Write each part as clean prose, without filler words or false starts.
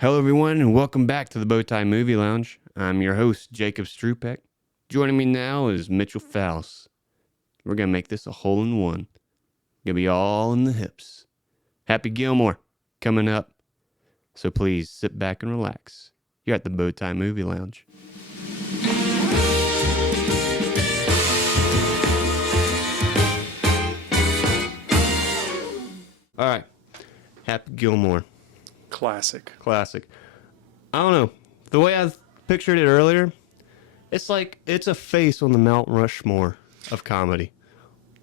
Hello, everyone, and welcome back to the Bowtie Movie Lounge. I'm your host, Jacob Strupek. Joining me now is Mitchell Faust. We're going to make this a hole in one. Going to be all in the hips. Happy Gilmore coming up. So please sit back and relax. You're at the Bowtie Movie Lounge. All right. Happy Gilmore. Classic. I don't know. The way I pictured it earlier, it's like it's a face on the Mount Rushmore of comedy.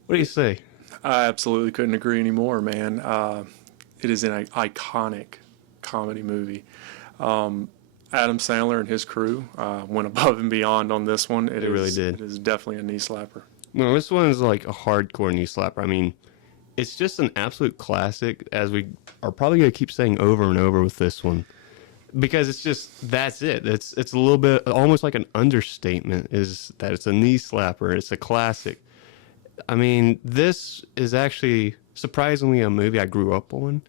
What do you say? I absolutely couldn't agree anymore, man. It is an iconic comedy movie. Adam Sandler and his crew went above and beyond on this one. They really did. It is definitely a knee slapper. No, this one is like a hardcore knee slapper. I mean, it's just an absolute classic, as we are probably going to keep saying over and over with this one. Because it's just, that's it. It's a little bit, almost like an understatement, is that it's a knee slapper. It's a classic. I mean, this is actually surprisingly a movie I grew up on.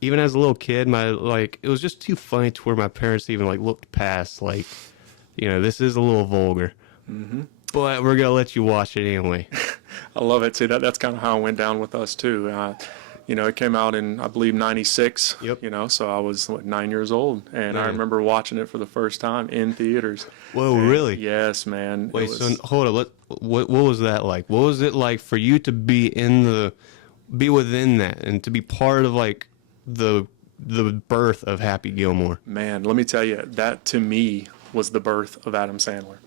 Even as a little kid, it was just too funny to where my parents even looked past, this is a little vulgar. Mm-hmm. But we're gonna let you watch it anyway. I love it. See, that's kind of how it went down with us too. It came out in, I believe, '96. Yep. So I was 9 years old, and I remember watching it for the first time in theaters. Whoa, and really? Yes, man. Wait, so hold on. What was that like? What was it like for you to be within that and to be part of the birth of Happy Gilmore? Man, let me tell you, that to me was the birth of Adam Sandler.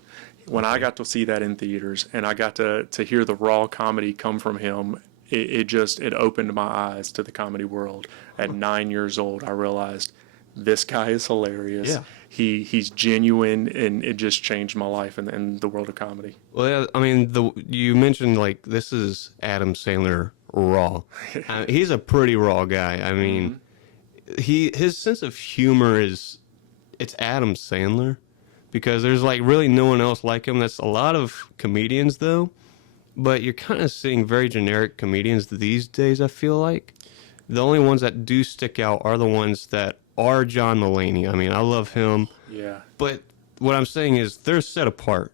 When I got to see that in theaters and I got to hear the raw comedy come from him, it opened my eyes to the comedy world. At 9 years old, I realized this guy is hilarious. Yeah. He's genuine, and it just changed my life in the world of comedy. Well, yeah, I mean, you mentioned this is Adam Sandler raw. He's a pretty raw guy. I mean, his sense of humor it's Adam Sandler, because there's really no one else like him. That's a lot of comedians though, but you're kind of seeing very generic comedians these days. I feel like the only ones that do stick out are the ones that are John Mulaney. I mean, I love him. Yeah. But what I'm saying is they're set apart.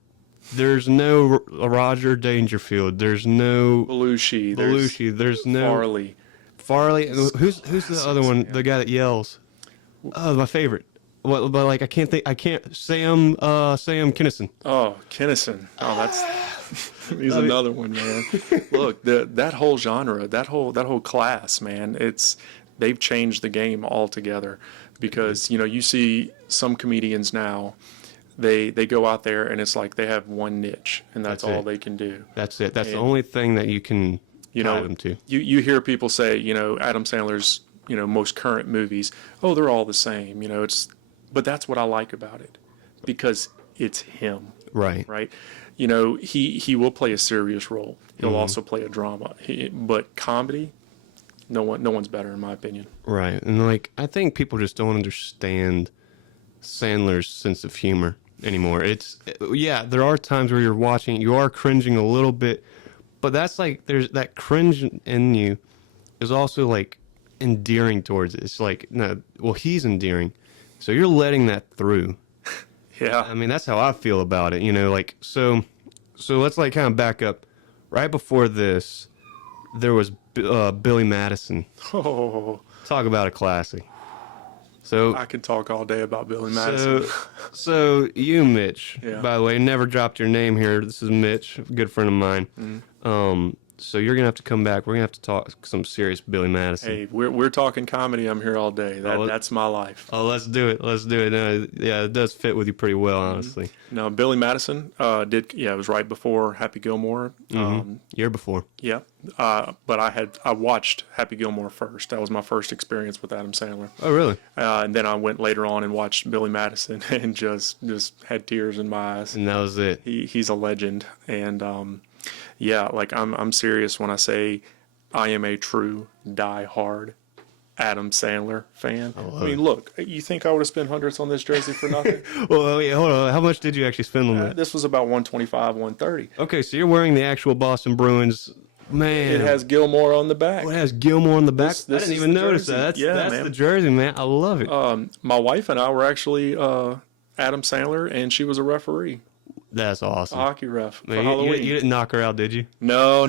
There's no Roger Dangerfield. There's no Belushi. There's no Farley. Who's the other one? The guy that yells. Oh, my favorite. Well, but I can't think. Sam Kinison. Oh, Kinison. Oh, that's he's another one, man. Look, that whole genre, that whole class, man. They've changed the game altogether, because you see some comedians now. They go out there and it's like they have one niche and that's all they can do. That's it. That's the only thing that you can tie them to. You hear people say, Adam Sandler's, most current movies, oh, they're all the same. But that's what I like about it, because it's him. Right. Right. He will play a serious role. He'll also play a drama. But comedy, no one's better in my opinion. Right. And I think people just don't understand Sandler's sense of humor anymore. There are times where you're watching, you are cringing a little bit, but that's there's that cringe in you is also endearing towards it. It's he's endearing. So you're letting that through. Yeah. I mean, that's how I feel about it, so let's kind of back up. Right before this, there was Billy Madison. Oh. Talk about a classic. So I could talk all day about Billy Madison. So you, Mitch, by the way, never dropped your name here. This is Mitch, a good friend of mine. Mm-hmm. So you're gonna have to come back. We're gonna have to talk some serious Billy Madison. Hey, we're talking comedy. I'm here all day. That's my life. Oh, let's do it. No, yeah, it does fit with you pretty well, honestly. No, Billy Madison it was right before Happy Gilmore. Year before. Yeah, but I watched Happy Gilmore first. That was my first experience with Adam Sandler. Oh, really? And then I went later on and watched Billy Madison and just had tears in my eyes. And that was it. He's a legend, and I'm serious when I say I am a true die-hard Adam Sandler fan. I mean, look, you think I would have spent hundreds on this jersey for nothing? Well, yeah, hold on. How much did you actually spend on that? This was about $125, $130. Okay, so you're wearing the actual Boston Bruins Man, It has Gilmore on the back. it has Gilmore on the back. This I didn't is even the notice jersey. that. Yeah, That's man. the jersey, man. I love it. My wife and I were actually Adam Sandler, and she was a referee, That's awesome. a hockey ref for Man, Halloween. you didn't knock her out, did you? No.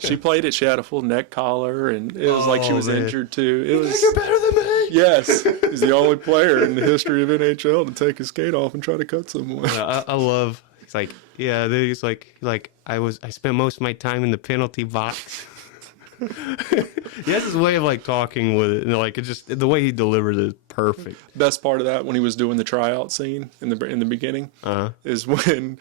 She played it. She had a full neck collar, and it was like she was man. injured too. It was. You're better than me. Yes, he's the only player in the history of NHL to take his skate off and try to cut someone. I love. It's like, yeah. He's like I spent most of my time in the penalty box. He has his way of like talking with it, and like it just the way he delivers it is perfect. Best part of that when he was doing the tryout scene in the beginning is when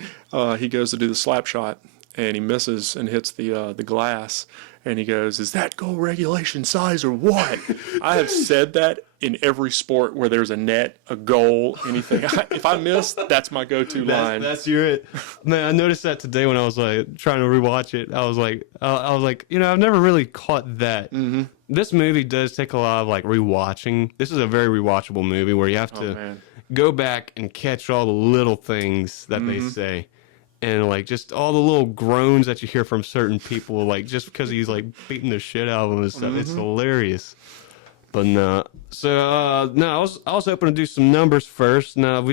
he goes to do the slap shot and he misses and hits the glass, and he goes, "Is that goal regulation size or what?" I have said that in every sport where there's a net, a goal, anything. If I miss, that's my go-to line. That's it, man. I noticed that today when I was like trying to rewatch it. I was like, I've never really caught that. Mm-hmm. This movie does take a lot of like rewatching. This is a very rewatchable movie where you have to go back and catch all the little things that they say. And like just all the little groans that you hear from certain people, like just because he's like beating the shit out of them and stuff, it's hilarious. But no, so no, I was hoping to do some numbers first. No,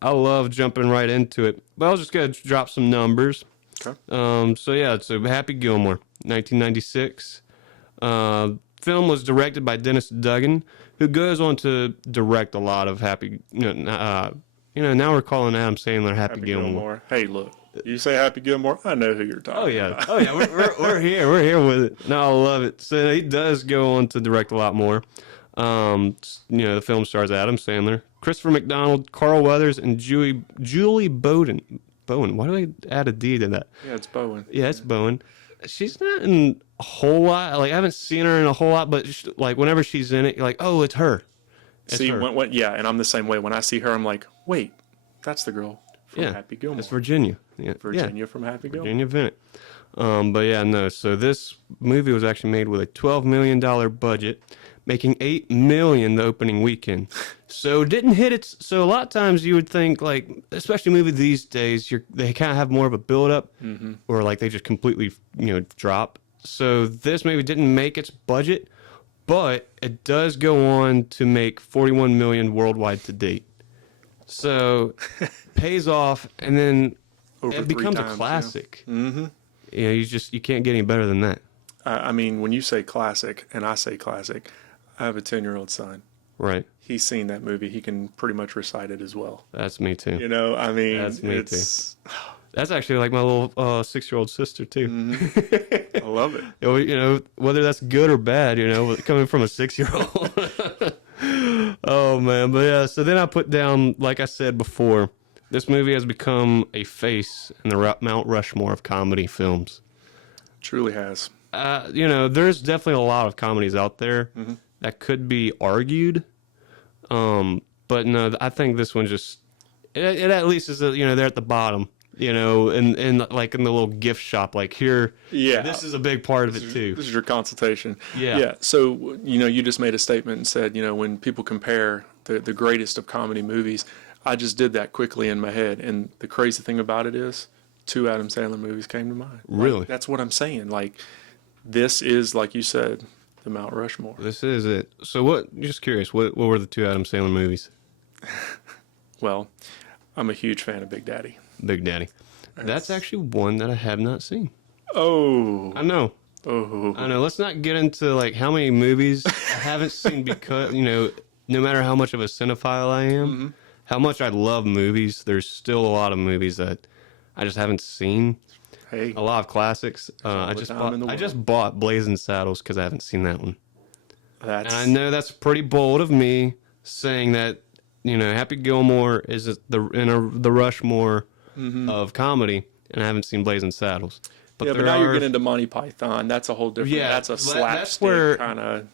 I love jumping right into it. But I was just gonna drop some numbers. Okay. So Happy Gilmore, 1996. Film was directed by Dennis Duggan, who goes on to direct a lot of Happy. Now we're calling Adam Sandler Happy Gilmore. Hey, look. You say Happy Gilmore, I know who you're talking about. Oh yeah, we're here. We're here with it. No, I love it. So he does go on to direct a lot more. The film stars Adam Sandler, Christopher McDonald, Carl Weathers, and Julie Bowen. Why do I add a D to that? Yeah, it's Bowen. Yeah, it's Bowen. She's not in a whole lot. Like I haven't seen her in a whole lot, but like whenever she's in it, you're like, oh, it's her. See, and I'm the same way. When I see her, I'm like, wait, that's the girl from Happy Gilmore. It's Virginia. Yeah. Virginia from Happy Gilmore. Virginia Bennett. But yeah, no. So this movie was actually made with a $12 million budget, making $8 million the opening weekend. So it didn't hit its. So a lot of times you would think like, especially movies these days, they kind of have more of a build up, or like they just completely drop. So this movie didn't make its budget, but it does go on to make $41 million worldwide to date. So pays off, and then it becomes a classic. Yeah. Mm-hmm. You can't get any better than that. I mean, when you say classic, and I say classic, I have a 10-year-old son. Right. He's seen that movie. He can pretty much recite it as well. That's me too. I mean, that's me too. That's actually like my little 6-year-old sister too. Mm-hmm. I love it. Whether that's good or bad, coming from a 6-year-old. Oh man, but yeah. So then I put down, like I said before, this movie has become a face in the Mount Rushmore of comedy films. Truly has. There's definitely a lot of comedies out there that could be argued. But no, I think this one just it at least is they're at the bottom. In like in the little gift shop, like here. Yeah, this is a big part of it too. This is your consultation. Yeah. So you just made a statement and said when people compare the greatest of comedy movies, I just did that quickly in my head, and the crazy thing about it is, 2 Adam Sandler movies came to mind. Really? Like, that's what I'm saying. Like, this is, like you said, the Mount Rushmore. This is it. So just curious, what were the 2 Adam Sandler movies? Well, I'm a huge fan of Big Daddy. Big Daddy. That's actually one that I have not seen. Oh. I know. Oh. I know. Let's not get into like how many movies I haven't seen because, no matter how much of a cinephile I am, how much I love movies, there's still a lot of movies that I just haven't seen. Hey. A lot of classics. I just bought Blazing Saddles because I haven't seen that one. And I know that's pretty bold of me saying that, Happy Gilmore is in the Rushmore of comedy, and I haven't seen Blazing Saddles. But now you're getting into Monty Python. That's a whole different. Yeah, that's a slapstick kind of.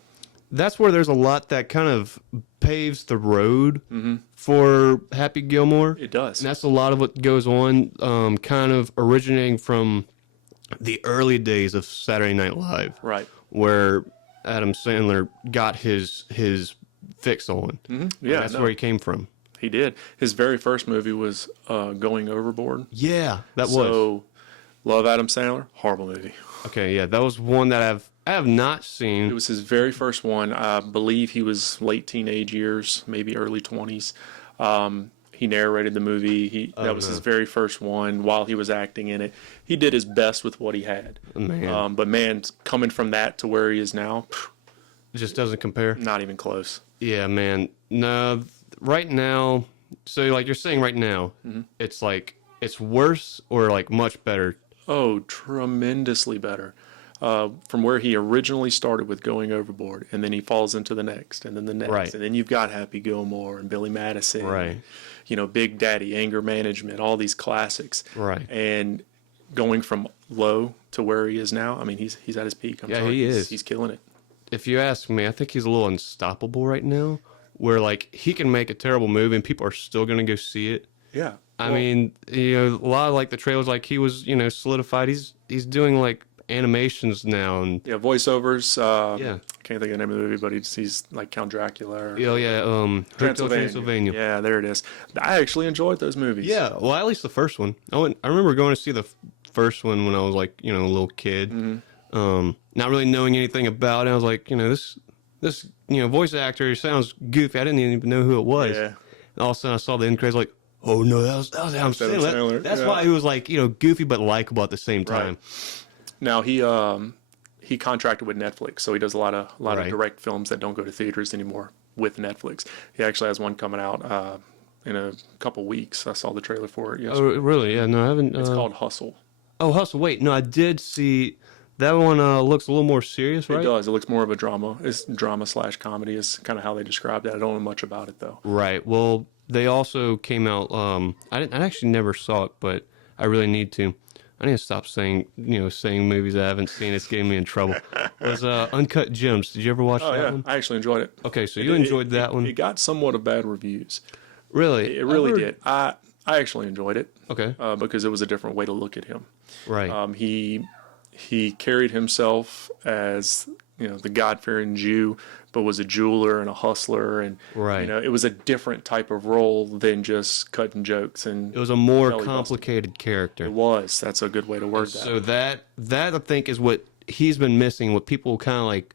That's where there's a lot that kind of paves the road for Happy Gilmore. It does. And that's a lot of what goes on, kind of originating from the early days of Saturday Night Live, right? Where Adam Sandler got his fix on. Yeah, that's where he came from. He did. His very first movie was Going Overboard. Yeah, that was. So Love Adam Sandler. Horrible movie. Okay, yeah, that was one that I have not seen. It was his very first one. I believe he was late teenage years, maybe early 20s. He narrated the movie. That was his very first one while he was acting in it. He did his best with what he had. Man. But man, coming from that to where he is now, It just doesn't compare. not even close. Yeah, man. No, right now, so like you're saying right now, it's like it's worse or like much better. Oh, tremendously better. From where he originally started with Going Overboard, and then he falls into the next, and then the next, Right. and then you've got Happy Gilmore and Billy Madison, Right. You know, Big Daddy, Anger Management, all these classics, Right. and going from low to where he is now. I mean, he's at his peak. Yeah, he is. He's killing it. If you ask me, I think he's a little unstoppable right now. Where like he can make a terrible movie and people are still gonna go see it. Yeah, I mean, you know, a lot of like the trailers, like he was, you know, solidified. He's doing like animations now, and yeah, voiceovers. Yeah. I can't think of the name of the movie, but he's like Count Dracula. Or, Hotel Transylvania. Yeah, there it is. I actually enjoyed those movies. Yeah, well, at least the first one. I remember going to see the first one when I was like, you know, a little kid. Not really knowing anything about it. I was like, you know, this you know, voice actor sounds goofy. I didn't even know who it was. Yeah. And all of a sudden I saw the end credits, like, oh no, that was Adam Sandler. That's yeah. why he was like, you know, goofy but likable at the same time. Now he contracted with Netflix, so he does a lot of Right. direct films that don't go to theaters anymore with Netflix. He actually has one coming out in a couple weeks. I saw the trailer for it yesterday. Oh, really? Yeah, no, I haven't. It's called Hustle. Oh, Hustle. Wait, no, I did see that one. Looks a little more serious, right? It does. It looks more of a drama. It's drama/comedy is kind of how they described it. I don't know much about it though. Right. Well, they also came out. I actually never saw it, but I really need to. I need to stop saying movies I haven't seen. It's getting me in trouble. It was Uncut Gems. Did you ever watch Oh that yeah, one? I actually enjoyed it. Okay, so you enjoyed that one. It got somewhat of bad reviews. Really? It really I heard- did. I actually enjoyed it. Okay. Because it was a different way to look at him. Right. He carried himself as, you know, the God-fearing Jew, but was a jeweler and a hustler, and Right. you know, it was a different type of role than just cutting jokes. And It was a more belly busting. complicated character. It was. That's a good way to word that. So that I think is what he's been missing. What people kind of like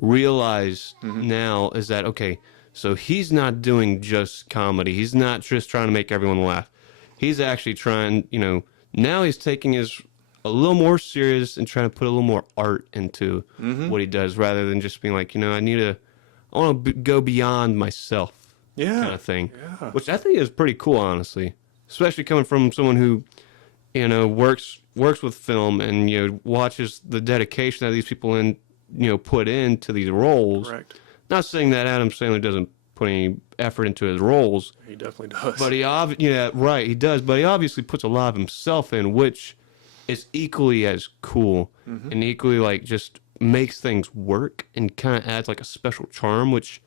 realize now is that, okay, so he's not doing just comedy. He's not just trying to make everyone laugh. He's actually trying, you know, now he's taking his a little more serious and trying to put a little more art into what he does, rather than just being like, you know, I want to go beyond myself, Yeah. kind of thing. Yeah. Which I think is pretty cool, honestly, especially coming from someone who, you know, works with film and, you know, watches the dedication that these people put into these roles. Correct. Not saying that Adam Sandler doesn't put any effort into his roles, He definitely does. but he he does, but he obviously puts a lot of himself in, which is equally as cool and equally like just makes things work and kind of adds like a special charm, which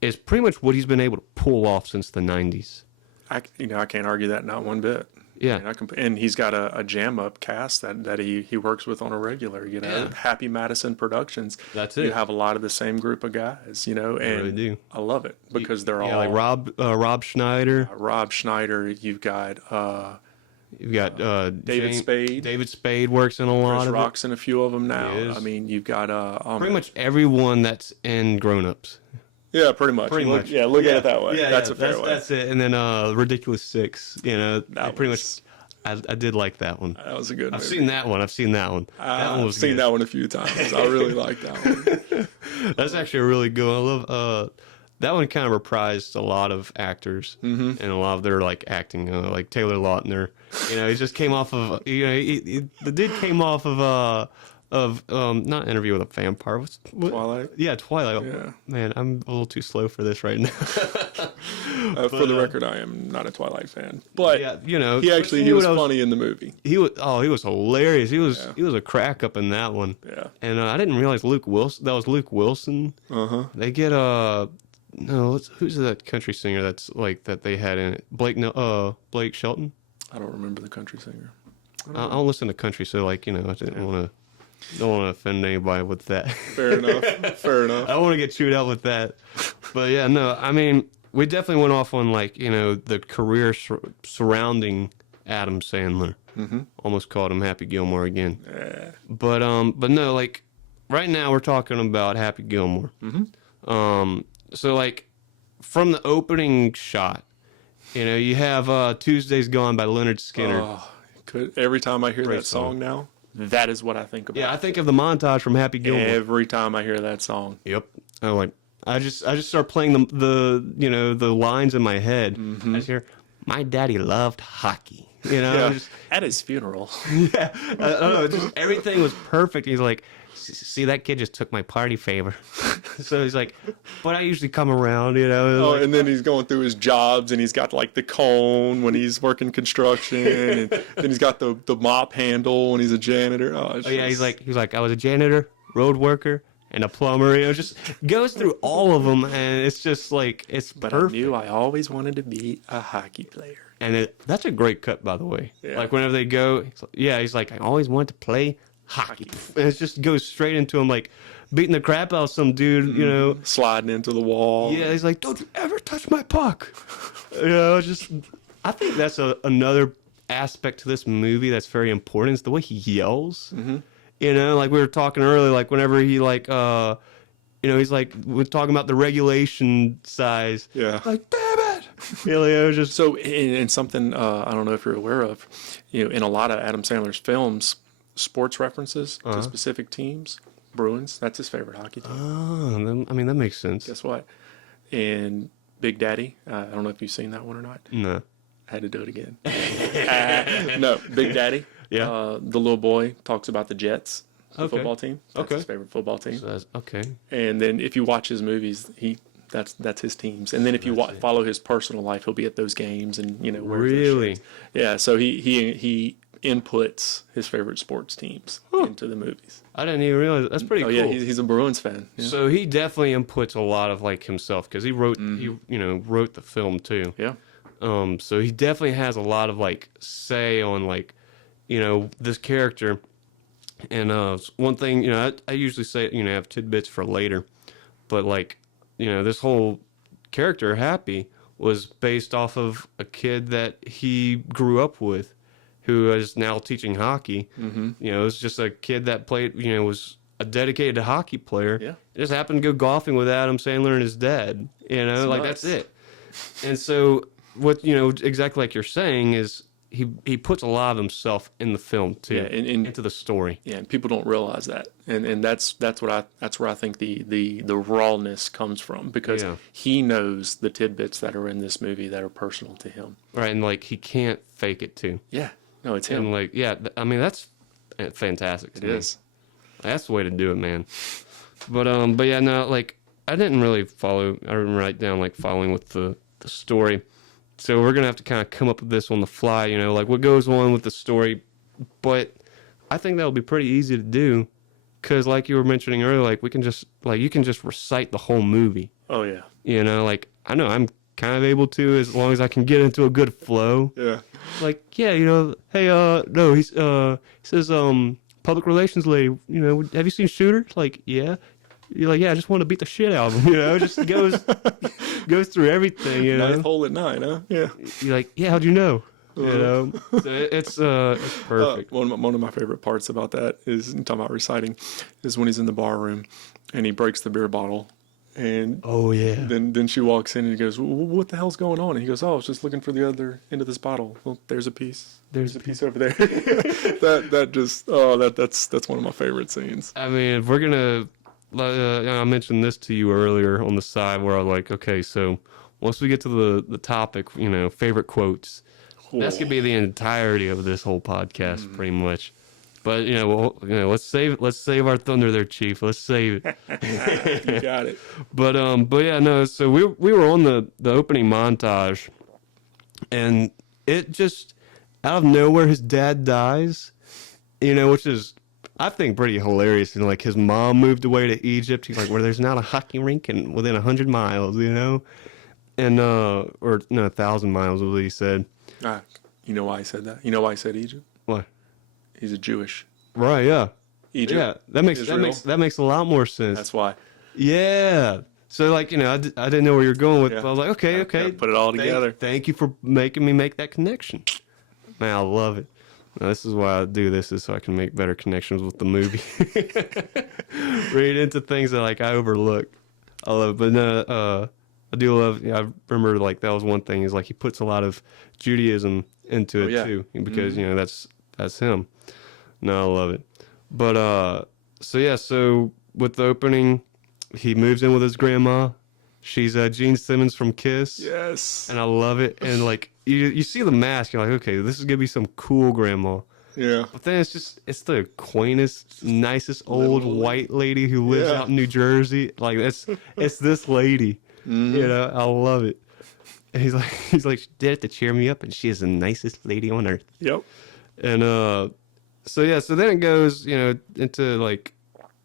is pretty much what he's been able to pull off since the 90s. I can't argue that not one bit. Yeah. I mean, and he's got a jam up cast that he works with on a regular. You know, Yeah. Happy Madison Productions. That's You it. have a lot of the same group of guys. You know, and really do. I love it because they're Yeah, all like Rob Schneider. Rob Schneider. You've got You've got David Spade. David Spade works in a lot Chris of Rock's in a few of them now. He is. I mean, you've got pretty much everyone that's in Grown Ups. yeah, pretty much. Pretty much. Yeah, look at it that way. Yeah, that's a fair way. That's it. And then Ridiculous Six. You know, I pretty was- much. I did like that one. That was a good I've movie. seen that one. That one I've was seen good. that one a few times. I really like that one. That's actually a really good one. I love that one. Kind of reprised a lot of actors and a lot of their like acting, like Taylor Lautner. You know, he just came off of the dude came off of not Interview with a Vampire. What? Twilight? Yeah, Twilight. Yeah. Man, I'm a little too slow for this right now. For the record, I am not a Twilight fan, but Yeah, you know, he was funny in the movie. He was hilarious. He was a crack up in that one. Yeah. And I didn't realize Luke Wilson. That was Luke Wilson. They get who's that country singer that's like that they had in it? Blake Shelton. I don't remember the country singer. I don't listen to country, so like, you know, I don't want to offend anybody with that. Fair enough. Fair enough. I don't want to get chewed out with that. But yeah, no, I mean, we definitely went off on like, you know, the career surrounding Adam Sandler. Almost called him Happy Gilmore again. But no, like right now we're talking about Happy Gilmore. So like from the opening shot, you have Tuesday's Gone by Leonard Skinner. Oh, every time I hear that song now, that is what I think about. Yeah, I think of the montage from Happy Gilmore. Every time I hear that song. Yep. I just start playing the lines in my head. I just hear, my daddy loved hockey. At his funeral. Yeah. I don't know. Just everything was perfect. He's like, see, that kid just took my party favor. So he's like, but I usually come around, And then he's going through his jobs, and he's got like the cone when he's working construction, and then he's got the mop handle when he's a janitor. He's like, I was a janitor, road worker, and a plumber. Just goes through all of them, and it's just like But perfect. I knew I always wanted to be a hockey player. And that's a great cut, by the way. Yeah. Like whenever they go, he's like, I always wanted to play hockey. And it just goes straight into him, like beating the crap out of some dude, sliding into the wall. Yeah, he's like, don't you ever touch my puck. I think that's another aspect to this movie that's very important is the way he yells. Like we were talking earlier, like whenever he he's like, we're talking about the regulation size. Yeah. Like, damn it. Just So, and something I don't know if you're aware of, in a lot of Adam Sandler's films, sports references to specific teams. Bruins, that's his favorite hockey team. Oh, I mean, that makes sense. Guess what? And Big Daddy, I don't know if you've seen that one or not. No. I had to do it again. No, Big Daddy. Yeah. The little boy talks about the Jets, the Okay. football team. That's his favorite football team. So okay. And then if you watch his movies, that's his teams. And then if you follow his personal life, he'll be at those games and wears those Really? shirts. Yeah. So he inputs his favorite sports teams into the movies. I didn't even realize that's pretty cool. Yeah, he's a Bruins fan. Yeah. So he definitely inputs a lot of like himself because he wrote wrote the film too. Yeah. So he definitely has a lot of like say on like this character. And one thing I usually say have tidbits for later, but like this whole character Happy was based off of a kid that he grew up with, who is now teaching hockey. It was just a kid that played was a dedicated hockey player. Yeah. Just happened to go golfing with Adam Sandler and his dad. That's it. And so what exactly like you're saying is he puts a lot of himself in the film too, into the story. Yeah, and people don't realize that, and that's where I think the rawness comes from, because he knows the tidbits that are in this movie that are personal to him. Right, and like he can't fake it too. Yeah, no, it's him. And I mean that's fantastic. It is. That's the way to do it, man. But yeah, no, like I didn't really follow. I didn't write down like following with the story. So we're going to have to kind of come up with this on the fly, like what goes on with the story. But I think that'll be pretty easy to do because like you were mentioning earlier, like we can just, like you can just recite the whole movie. Oh, yeah. Like I know I'm kind of able to as long as I can get into a good flow. Yeah. Like, yeah, hey, no, he says, public relations lady, have you seen Shooter? Like, yeah. You're like, yeah, I just want to beat the shit out of him, just goes through everything, Ninth hole at 9, huh? Yeah. You're like, yeah, how'd you know? So it's perfect. One of my favorite parts about that is, talking about reciting, is when he's in the bar room and he breaks the beer bottle. And oh yeah. Then she walks in and he goes, "What the hell's going on?" And he goes, "Oh, I was just looking for the other end of this bottle. Well, there's a piece. There's a piece over there." That's one of my favorite scenes. I mean, if we're gonna, I mentioned this to you earlier on the side where I was like, okay, so once we get to the topic, favorite quotes, that's gonna be the entirety of this whole podcast, pretty much. But let's save our thunder there, Chief. Let's save it. You got it. But yeah, no. So we were on the opening montage, and it just out of nowhere, his dad dies. Which is I think pretty hilarious. And like his mom moved away to Egypt. He's like, where there's not a hockey rink within 100 miles, and or no, 1,000 miles, was what he said. You know why I said that? You know why I said Egypt? What? He's a Jewish. Right, yeah. Egypt. Yeah, that makes a lot more sense. That's why. Yeah. So like, I didn't know where you're going with, but I was like, okay. Put it all together. Thank you for making me make that connection. Man, I love it. Now, this is why I do this, is so I can make better connections with the movie. Read into things that like I overlook. I love, but no, I do love. I remember like that was one thing, is like he puts a lot of Judaism into it too, because that's him. No, I love it. But so with the opening, he moves in with his grandma. She's Gene Simmons from Kiss. Yes. And I love it. And like you see the mask, you're like, okay, this is gonna be some cool grandma. Yeah. But then it's the quaintest, nicest old white lady who lives out in New Jersey. Like it's this lady. Mm-hmm. I love it. And he's like, she did it to cheer me up, and she is the nicest lady on earth. Yep. And so then it goes, into like,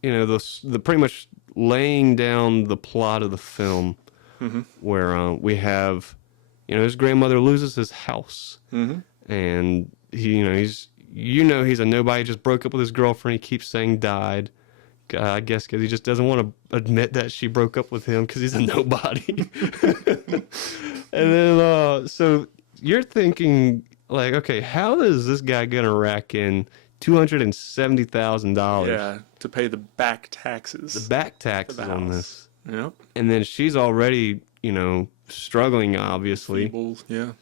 the pretty much laying down the plot of the film, where we have, his grandmother loses his house, and he's a nobody. Just broke up with his girlfriend. He keeps saying died. I guess because he just doesn't want to admit that she broke up with him because he's a nobody. And then so you're thinking like, okay, how is this guy gonna rack in $270,000? Yeah, to pay the back taxes. The back taxes on this. Yep. And then she's already, struggling, obviously. Feebles, yeah.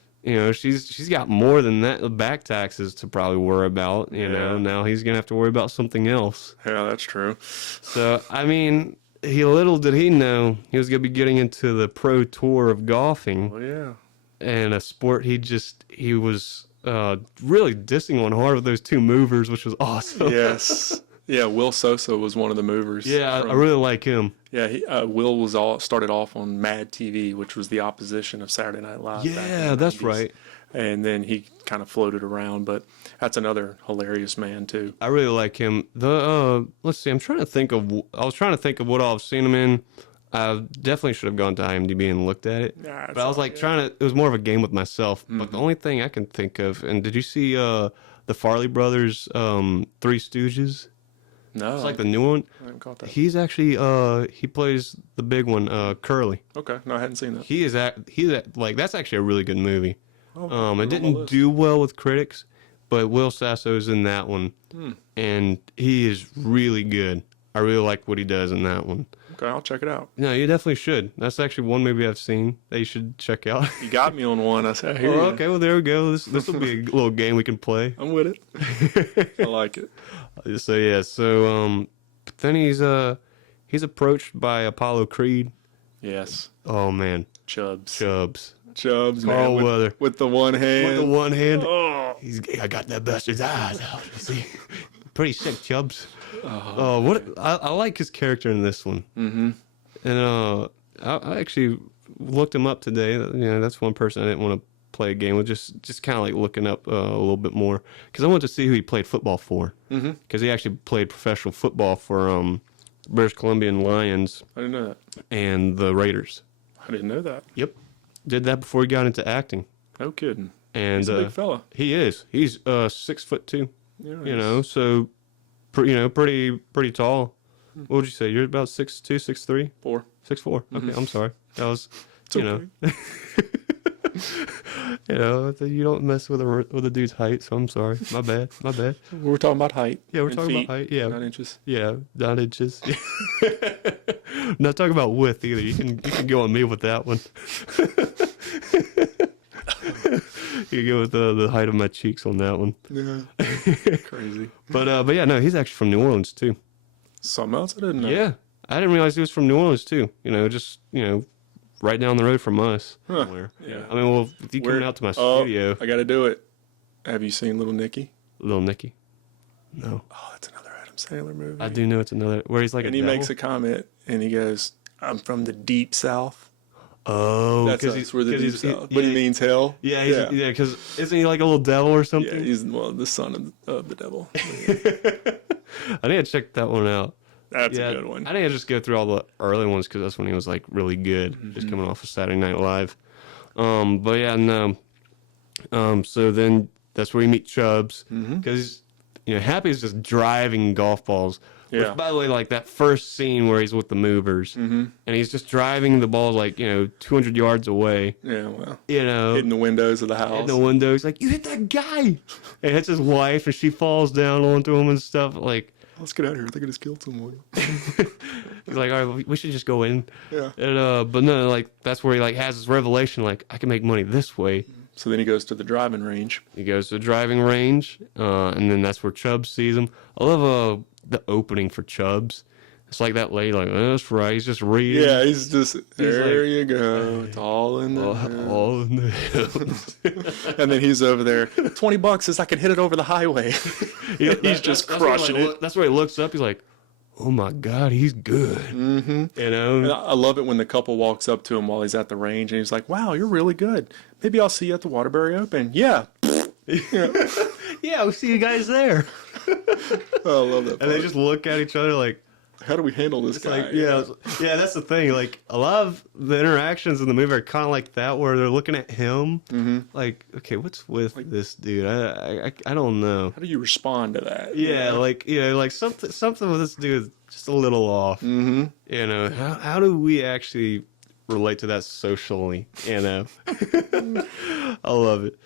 She's got more than that, the back taxes to probably worry about. Now he's gonna have to worry about something else. Yeah, that's true. So I mean, little did he know he was gonna be getting into the pro tour of golfing. Oh yeah. And a sport he was really dissing on hard with those two movers, which was awesome. Yes. Yeah, Will Sosa was one of the movers. Yeah, I really like him. Yeah, Will was started off on Mad TV, which was the opposition of Saturday Night Live. Yeah, that's right. And then he kind of floated around, but that's another hilarious man too. I really like him. Let's see, I was trying to think of what all I've seen him in. I definitely should have gone to IMDb and looked at it. Yeah, but I was like it was more of a game with myself. But the only thing I can think of, and did you see the Farley Brothers, Three Stooges? No. It's like the new one. I haven't caught that. He's actually, he plays the big one, Curly. Okay, no, I hadn't seen that. He's that's actually a really good movie. Oh, it didn't do well with critics, but Will Sasso's in that one. And he is really good. I really like what he does in that one. Okay, I'll check it out. No, you definitely should. That's actually one movie I've seen that you should check out. You got me on one. I said, here. Okay, well, there we go. This will be a little game we can play. I'm with it. I like it. So, yeah. So, but then he's approached by Apollo Creed. Yes. Oh, man. Chubbs, Carl man. Weather. With the one hand. With the one hand. Oh. I got that bastard's eyes out. You see? Pretty sick, Chubbs. What I like his character in this one. Mm-hmm. And I actually looked him up today. That's one person I didn't want to play a game with. Just kind of like looking up a little bit more because I wanted to see who he played football for. Because he actually played professional football for British Columbian Lions. I didn't know that. And the Raiders. I didn't know that. Yep, did that before he got into acting. No kidding. And he's a big fella. He is. He's 6'2". Yeah, So. Pretty tall. What would you say? You're about 6'2", 6'3"? 4. 6'4". Okay, I'm sorry. That was, It's okay. You don't mess with a dude's height, so I'm sorry. My bad. We're talking about height. Yeah, we're talking about height. Yeah, 9 inches. Yeah, 9 inches. Not talking about width either. You can go on me with that one. You can go with the height of my cheeks on that one. Yeah, crazy. But yeah, no, he's actually from New Orleans too. Something else I didn't know. Yeah, I didn't realize he was from New Orleans too. Just right down the road from us. Huh. Somewhere. Yeah. I mean, well, if you coming out to my studio, I got to do it. Have you seen Little Nicky? Little Nicky? No. Oh, that's another Adam Sandler movie. I do know it's another where he's like, and he makes a comment, and he goes, "I'm from the deep south." Oh, that's he's where the deep south. But he means hell. Yeah, because isn't he like a little devil or something? Yeah, he's the son of the devil. I need to check that one out. That's a good one. I need to just go through all the early ones because that's when he was like really good, just coming off of Saturday Night Live. But yeah, no. So then that's where you meet Chubbs because Happy's just driving golf balls Yeah. Which, by the way, like that first scene where he's with the movers and he's just driving the ball like, 200 yards away. Yeah, well. Hitting the windows of the house. Hitting the window. He's like, you hit that guy. And it hits his wife and she falls down onto him and stuff. Like, let's get out of here. I think I just killed someone. he's like, all right, we should just go in. Yeah. And, but no, like, that's where he like has his revelation. Like, I can make money this way. So then he goes to the driving range. He goes to the driving range, and then that's where Chubbs sees him. I love the opening for Chubbs. It's like that lady, like, oh, that's right, he's just reading. Yeah, he's there you go. It's all in the all in the hills. And then he's over there. $20 is I can hit it over the highway. He's just crushing it. That's where he looks up. He's like, oh my God, he's good. Mm-hmm. And I love it when the couple walks up to him while he's at the range and he's like, wow, you're really good. Maybe I'll see you at the Waterbury Open. Yeah. Yeah, we'll see you guys there. Oh, I love that part. And they just look at each other like, how do we handle this guy? like, yeah, that's the thing. Like, a lot of the interactions in the movie are kind of like that, where they're looking at him, like, okay, what's with this dude? I don't know. How do you respond to that? Yeah, like, like something with this dude is just a little off. Mm-hmm. How do we actually relate to that socially? I love it.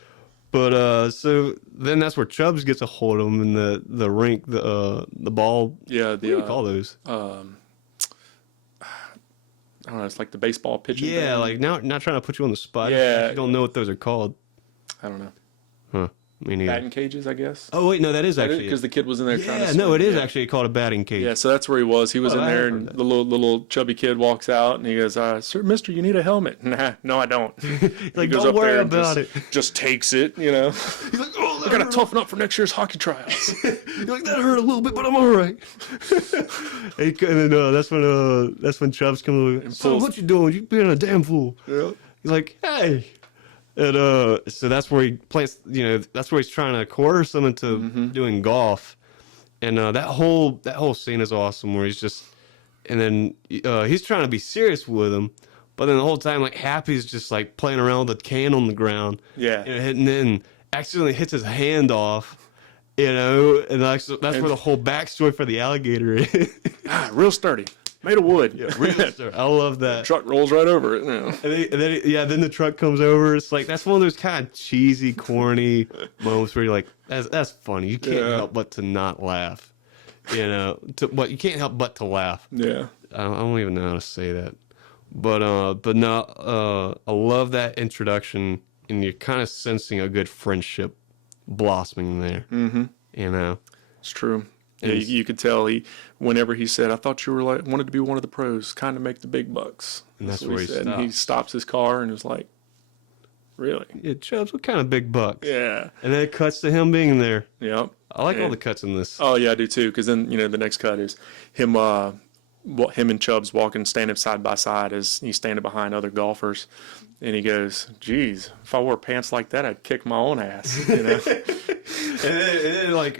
But so then that's where Chubbs gets a hold of him in the rink, the ball. Yeah, what do you call those? I don't know. It's like the baseball pitching. Yeah, thing. like not trying to put you on the spot. Yeah, you don't know what those are called. I don't know. Huh? Me neither. Batting cages, I guess. Oh wait, no, that is actually because the kid was in there trying to. Yeah, swing. no, it is actually called a batting cage. Yeah, so that's where he was. He was in I there, heard and that. the little chubby kid walks out, and he goes, "Sir, Mister, you need a helmet." Nah, no, I don't. Like, He goes don't up worry there and about it. Just takes it, He's like, "Oh, I gotta toughen up for next year's hockey tryouts." You're like, that hurt a little bit, but I'm all right. And then that's when Chubbs comes over. So what you doing? You being a damn fool. Yeah. He's like, hey. And so that's where he plants. That's where he's trying to coerce him into doing golf. And that whole scene is awesome. Where he's just, and then he's trying to be serious with him, but then the whole time, like, Happy's just like playing around with the can on the ground. Yeah. And then accidentally hits his hand off. And that's where the whole backstory for the alligator is. Real sturdy, made of wood. Yeah, real story. I love that. Truck rolls right over it. And then the truck comes over. It's like, that's one of those kind of cheesy, corny moments where you're like, that's funny. You can't help but to not laugh. But you can't help but to laugh. Yeah. I don't even know how to say that. But no, I love that introduction, and you're kind of sensing a good friendship blossoming there. Mm-hmm. It's true. Yeah, you could tell whenever he said, "I thought you were wanted to be one of the pros, kind of make the big bucks." And that's what where he said. stops. And he stops his car and is like, "Really?" Yeah, Chubbs, what kind of big bucks? Yeah. And then it cuts to him being there. Yep. I like all the cuts in this. Oh yeah, I do too. Because then the next cut is him and Chubbs standing side by side as he's standing behind other golfers, and he goes, "Geez, if I wore pants like that, I'd kick my own ass." And then like,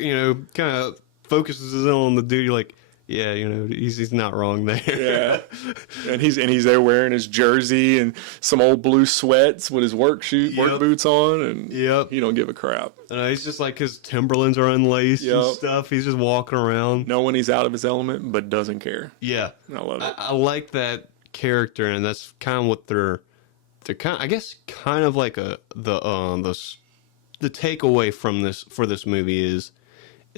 kind of focuses in on the dude. You're like, yeah, he's not wrong there. Yeah. And he's there wearing his jersey and some old blue sweats with his work boots on, and he don't give a crap. He's just like, his Timberlands are unlaced and stuff. He's just walking around. Knowing he's out of his element, but doesn't care. Yeah. I love it. I like that character, and that's kind of what they're kind of like the takeaway from this movie is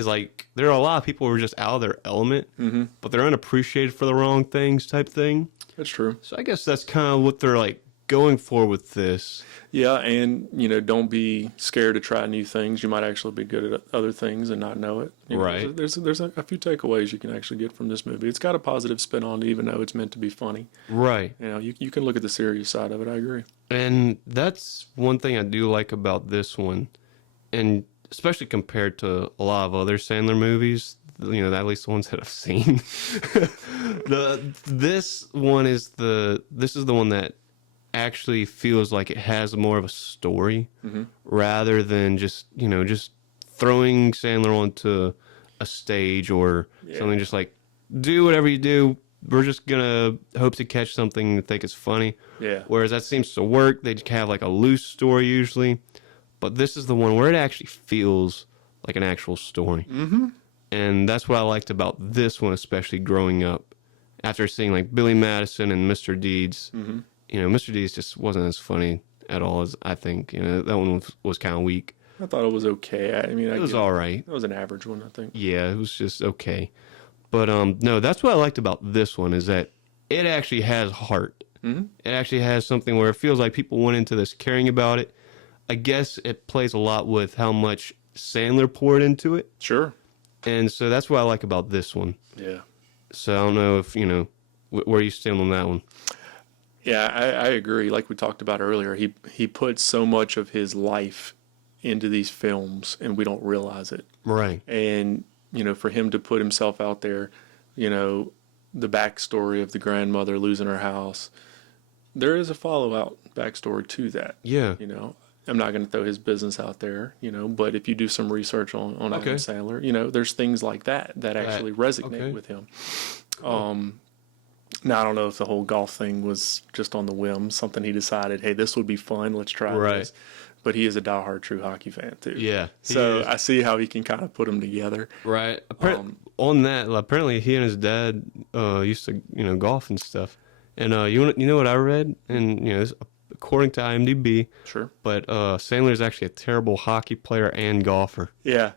like, there are a lot of people who are just out of their element, but they're unappreciated for the wrong things type thing. That's true. So I guess that's kind of what they're like going for with this. Yeah, and don't be scared to try new things. You might actually be good at other things and not know it. Right. There's a few takeaways you can actually get from this movie. It's got a positive spin on it, even though it's meant to be funny. Right. You can look at the serious side of it. I agree. And that's one thing I do like about this one, and especially compared to a lot of other Sandler movies, at least the ones that I've seen. This is the one that actually feels like it has more of a story, rather than just throwing Sandler onto a stage or something, just like, do whatever you do. We're just gonna hope to catch something and think it's funny. Yeah. Whereas that seems to work. They have like a loose story usually. But this is the one where it actually feels like an actual story. Mm-hmm. And that's what I liked about this one, especially growing up. After seeing like Billy Madison and Mr. Deeds, Mr. Deeds just wasn't as funny at all as I think. That one was kind of weak. I thought it was okay. I mean, It was all right. It was an average one, I think. Yeah, it was just okay. But no, that's what I liked about this one is that it actually has heart. Mm-hmm. It actually has something where it feels like people went into this caring about it. I guess it plays a lot with how much Sandler poured into it. Sure. And so that's what I like about this one. Yeah. So I don't know if, where you stand on that one. Yeah, I agree. Like we talked about earlier, he put so much of his life into these films and we don't realize it. Right. And, for him to put himself out there, the backstory of the grandmother losing her house, there is a follow-out backstory to that. Yeah. I'm not going to throw his business out there, but if you do some research on Adam Sandler, there's things like that actually resonate with him. Now, I don't know if the whole golf thing was just on the whim, something he decided, hey, this would be fun, let's try this. But he is a diehard true hockey fan, too. Yeah. So I see how he can kind of put them together. Right. On that, apparently he and his dad used to, golf and stuff. And you know what I read? And, according to IMDb. Sure. But Sandler is actually a terrible hockey player and golfer. Yeah.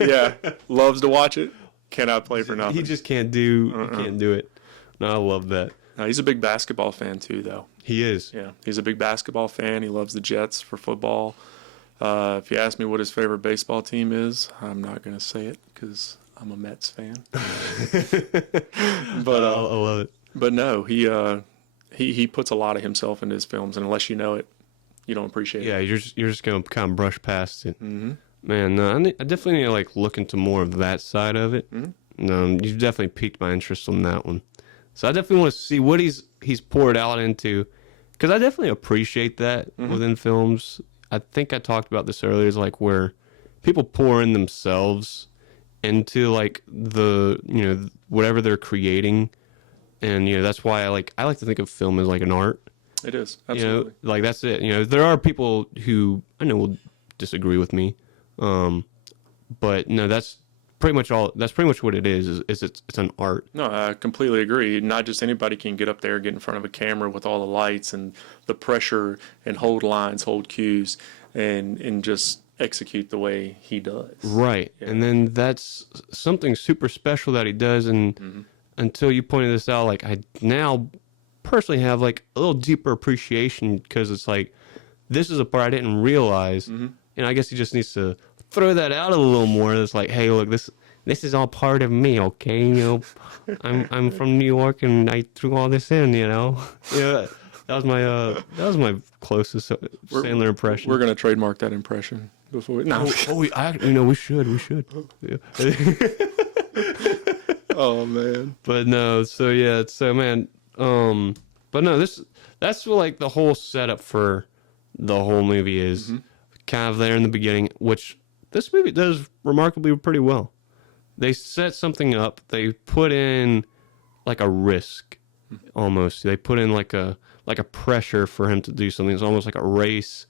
Yeah. Loves to watch it. Cannot play for nothing. He just can't do it. No, I love that. No, he's a big basketball fan too, though. He is. Yeah. He's a big basketball fan. He loves the Jets for football. If you ask me what his favorite baseball team is, I'm not going to say it because I'm a Mets fan. But I love it. But no, he puts a lot of himself into his films, and unless you know it, you don't appreciate it. Yeah, you're just gonna kind of brush past it. Mm-hmm. Man, no, I definitely need to look into more of that side of it. Mm-hmm. You've definitely piqued my interest on that one. So I definitely want to see what he's poured out into, because I definitely appreciate that within films. I think I talked about this earlier. Is where people pour in themselves into the whatever they're creating. And, that's why I like to think of film as an art. It is. Absolutely. That's it. There are people who I know will disagree with me. But no, that's pretty much what it is it's an art. No, I completely agree. Not just anybody can get up there, get in front of a camera with all the lights and the pressure and hold lines, hold cues, and just execute the way he does. Right. Yeah. And then that's something super special that he does. And until you pointed this out, I now personally have a little deeper appreciation, because it's this is a part I didn't realize. And I guess he just needs to throw that out a little more. It's hey, look, this is all part of me, okay? I'm from New York and I threw all this in, Yeah, that was my closest Sandler impression. We're gonna trademark that impression before. No, we should. Yeah. Oh man. But no, man. But no, that's what the whole setup for the whole movie is. Kind of there in the beginning, which this movie does remarkably pretty well. They set something up. They put in a risk, almost. They put in a pressure for him to do something. It's almost like a race.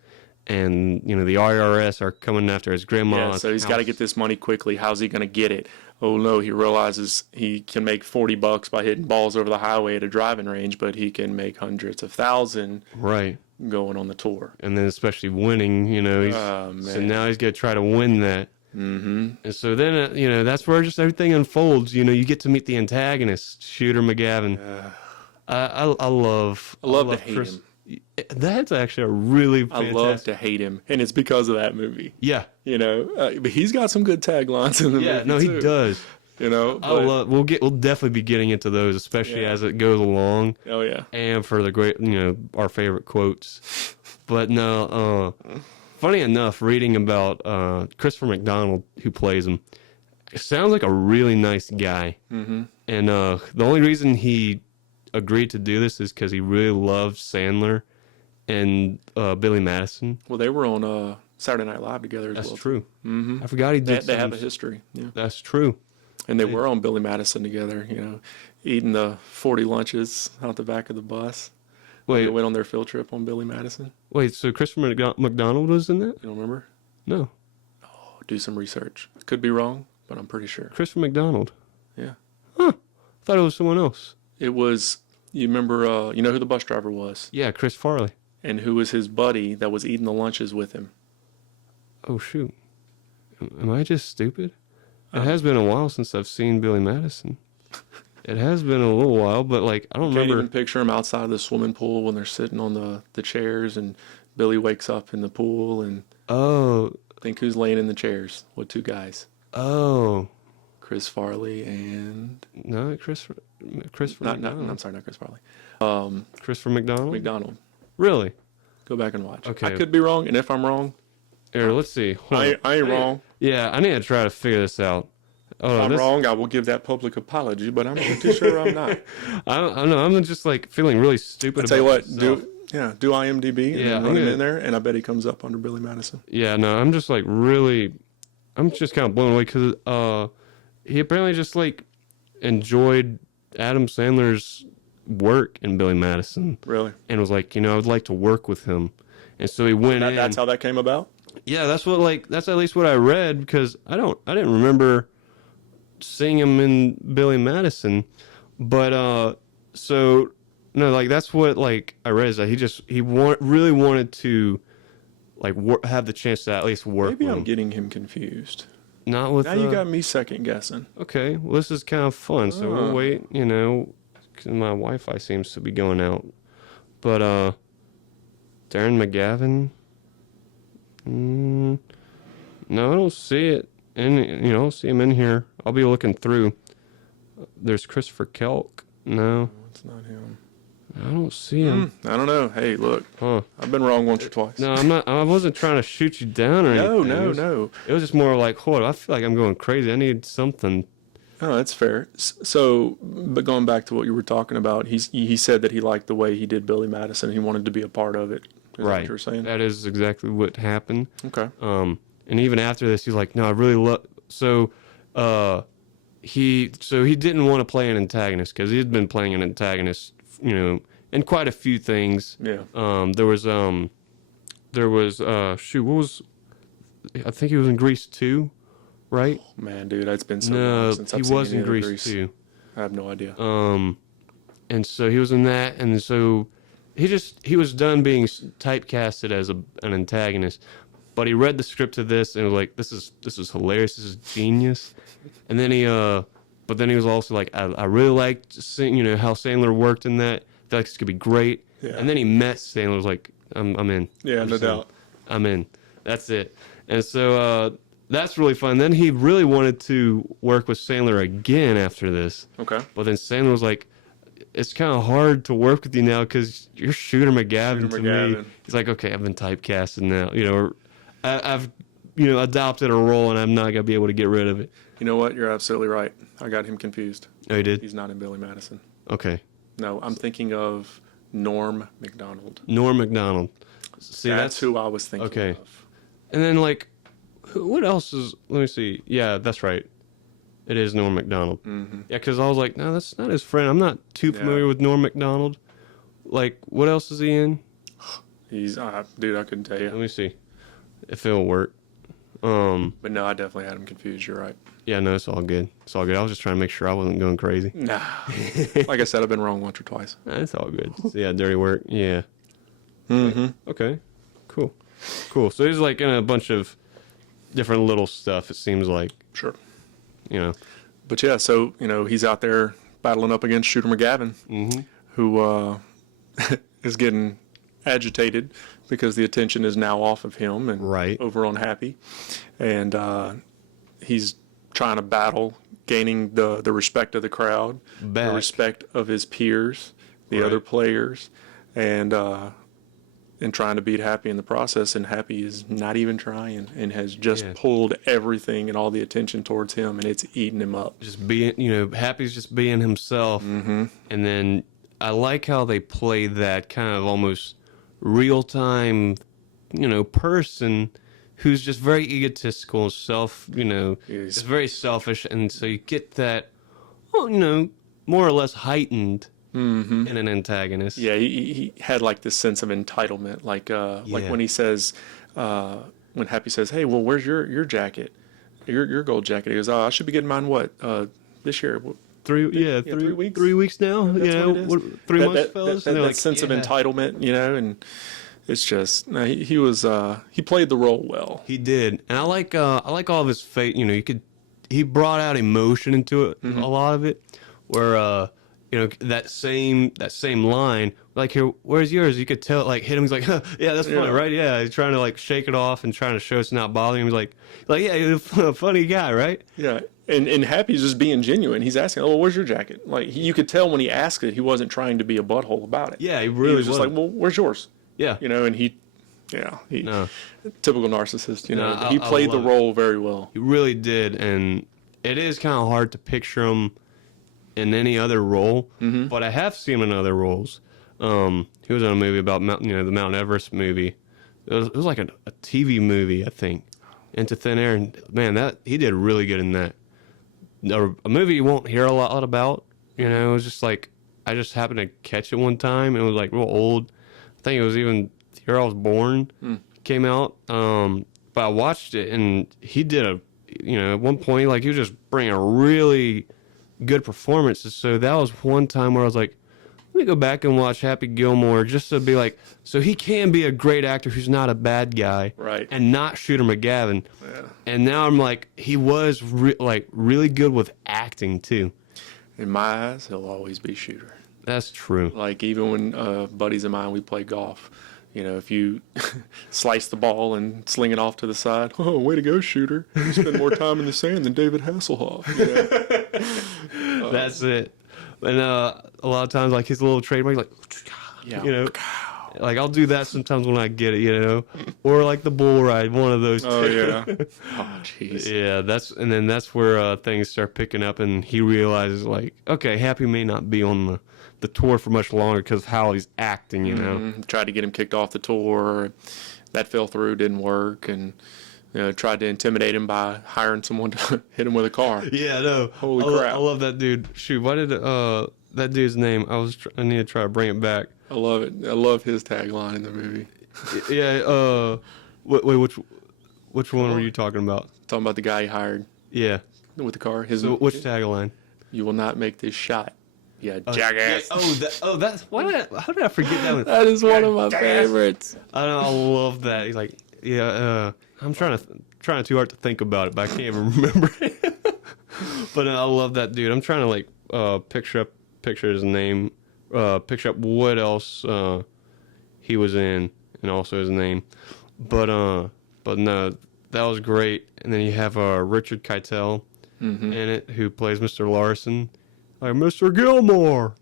And, the IRS are coming after his grandma. Yeah, so he's got to get this money quickly. How's he going to get it? Oh, no, he realizes he can make $40 by hitting balls over the highway at a driving range, but he can make hundreds of thousands going on the tour. And then especially winning, so now he's going to try to win that. Mm-hmm. And so then, that's where just everything unfolds. You get to meet the antagonist, Shooter McGavin. I love to hate him. That's actually a really fantastic... I love to hate him, and it's because of that movie. Yeah. But he's got some good taglines in the movie, no, too. he does. We'll definitely be getting into those, especially as it goes along. Oh, yeah. And for the great, our favorite quotes. But no, funny enough, reading about Christopher McDonald, who plays him, sounds like a really nice guy. Mm-hmm. And the only reason he agreed to do this is because he really loves Sandler and Billy Madison. Well, they were on Saturday Night Live together as well. That's true. Mm-hmm. I forgot he did. They have a history. Yeah, that's true. And they were on Billy Madison together. Eating the 40 lunches out the back of the bus. Wait, they went on their field trip on Billy Madison. Wait, so Christopher McDonald was in that? You don't remember? No. Oh, do some research. Could be wrong. but I'm pretty sure. Christopher McDonald. Yeah. Huh. I thought it was someone else. It was, you remember, you know who the bus driver was? Yeah, Chris Farley. And who was his buddy that was eating the lunches with him? Oh, shoot. Am I just stupid? It has been a while since I've seen Billy Madison. It has been a little while, but like I don't Can't remember. even picture him outside of the swimming pool when they're sitting on the chairs and Billy wakes up in the pool and Oh, think who's laying in the chairs with two guys? oh, Chris Farley and no, Christopher McDonald. I'm sorry, not Chris Farley. Christopher McDonald. McDonald. Really? Go back and watch. Okay. I could be wrong, and if I'm wrong, Here, let's see. Hold on. I ain't wrong. Yeah, I need to try to figure this out. Oh, If I'm this, wrong, I will give that public apology, but I'm pretty sure I'm not. I don't know. I'm just like feeling really stupid. I'll tell you what, myself. do IMDb and Yeah, then I'm run him gonna- in there, and I bet he comes up under Billy Madison. Yeah, no, I'm just like really, I'm just kind of blown away because he apparently just like enjoyed Adam Sandler's work in Billy Madison Really? and was like, I would like to work with him, and so he went in. That's how that came about? Yeah, that's at least what I read because I didn't remember seeing him in Billy Madison, but so no, like that's what like I read is that he really wanted to like have the chance to at least work Maybe with I'm him. getting him confused. Not with Now you got me second guessing. okay. Well, this is kind of fun, so we'll wait. 'Cause my Wi-Fi seems to be going out, but Darren McGavin. No, I don't see it. And I don't see him in here. I'll be looking through. There's Christopher Kelk. No, It's not him. I don't see him. I don't know. Hey, look, Huh? I've been wrong once or twice. No, I'm not. I wasn't trying to shoot you down or No, anything. no. It was just more like, hold on, I feel like I'm going crazy. I need something. Oh, that's fair. So, but going back to what you were talking about, he said that he liked the way he did Billy Madison. He wanted to be a part of it. Is that what Right. you're saying? That is exactly what happened. Okay. And even after this, he's like, no, I really love. So, he didn't want to play an antagonist because he had been playing an antagonist, in quite a few things. Yeah. There was shoot, what was? I think he was in Grease 2, right? Man, dude, it's been so No, long since he I've seen was any in of the Grease 2. I have no idea. And so he was in that, and so he was done being typecasted as an antagonist, but he read the script of this and was like, this is hilarious, this is genius. And then but then he was also like, I really liked how Sandler worked in that. I feel like this could be great. Yeah. And then he met Sandler, was like, I'm in. Yeah, I'm no just in. doubt. I'm in. That's it. And so that's really fun. Then he really wanted to work with Sandler again after this. Okay. But then Sandler was like, it's kind of hard to work with you now because you're Shooter McGavin to me. McGavin. He's like, okay, I've been typecasted now. Or I've adopted a role and I'm not going to be able to get rid of it. You know what? You're absolutely right. I got him confused. Oh, you did? He's not in Billy Madison. Okay. No, I'm thinking of Norm Macdonald. Norm Macdonald. See, That's who I was thinking okay. of. And then, like, what else is, let me see. Yeah, that's right. It is Norm Macdonald. Mm-hmm. Yeah, because I was like, no, that's not his friend. I'm not too familiar with Norm Macdonald. Like, what else is he in? He's, dude, I couldn't tell Let you. me see if it'll work. But no, I definitely had him confused. You're right. Yeah, no, it's all good. It's all good. I was just trying to make sure I wasn't going crazy. Nah. Like I said, I've been wrong once or twice. It's all good. So, yeah, dirty work. Yeah. Mm-hmm. Okay. Cool. So he's like in a bunch of different little stuff, it seems like. Sure. But yeah, so, he's out there battling up against Shooter McGavin, who is getting agitated because the attention is now off of him and Right. over on Happy. And he's trying to battle, gaining the respect of the crowd, Back. the respect of his peers, the Right. other players, and trying to beat Happy in the process. And Happy is not even trying and has just pulled everything and all the attention towards him, and it's eating him up. just being, Happy's just being himself. And then I like how they play that kind of almost real-time, person who's just very egotistical and Yes. is very selfish. And so you get that, more or less heightened in an antagonist. Yeah, he had like this sense of entitlement, like when he says, when Happy says, "Hey, well, where's your jacket?" your gold jacket. He goes, oh, I should be getting mine. What this year? 3 weeks. 3 weeks now. That's You know, what it is. 3 months, fellas. That sense of entitlement, you know, and it's just he was he played the role well. He did, and I like all of his face. You know, he brought out emotion into it, a lot of it, where you know, that same line, like, here, where's yours? You could tell, like, hit him. He's like, huh, yeah, that's funny, right? Yeah, he's trying to like shake it off and trying to show it's not bothering him. He's like, yeah, you're a funny guy, right? Yeah, and Happy's just being genuine. He's asking, oh, well, where's your jacket? Like, you could tell when he asked it, he wasn't trying to be a butthole about it. Yeah, he really was just like, well, where's yours? Yeah, you know, and typical narcissist. You know, he played the role very well. He really did, and it is kind of hard to picture him in any other role, but I have seen him in other roles. He was in a movie about the Mount Everest movie. It was like a TV movie, I think, Into Thin Air, and man, he did really good in that. A movie you won't hear a lot about. You know, it was just like, I just happened to catch it one time. It was like real old. I think it was even the year I was born. Came out. But I watched it, and he did at one point, like, he was just bringing a really good performances. So that was one time where I was like, let me go back and watch Happy Gilmore just to be like, so he can be a great actor who's not a bad guy, right? And not Shooter McGavin. Yeah. And now I'm like, he was really good with acting too. In my eyes, he'll always be Shooter. That's true. Like, even when buddies of mine, we play golf. You know, if you slice the ball and sling it off to the side, oh, way to go, Shooter. You spend more time in the sand than David Hasselhoff. You know? That's it. And a lot of times, like, his little trademark, like, you know, like, I'll do that sometimes when I get it, you know, or like the bull ride, one of those. Oh, yeah. Oh, jeez. Yeah, that's where things start picking up, and he realizes, like, okay, Happy may not be on the tour for much longer because of how he's acting, you know. Tried to get him kicked off the tour. That fell through, didn't work, and tried to intimidate him by hiring someone to hit him with a car. Yeah, no. Holy crap. I love that dude. Shoot, why did that dude's name? I need to try to bring it back. I love it. I love his tagline in the movie. Yeah, wait, which one were you talking about? Talking about the guy he hired. Yeah. With the car. So which tagline? You will not make this shot. Yeah, jackass. Yeah, that's how did I forget that one? That is one of my favorites. I love that. He's like, yeah, I'm trying too hard to think about it, but I can't even remember it. But I love that dude. I'm trying to like picture his name, picture up what else he was in, and also his name. But no, that was great. And then you have Richard Keitel in it, who plays Mr. Larson. Like, Mr. Gilmore.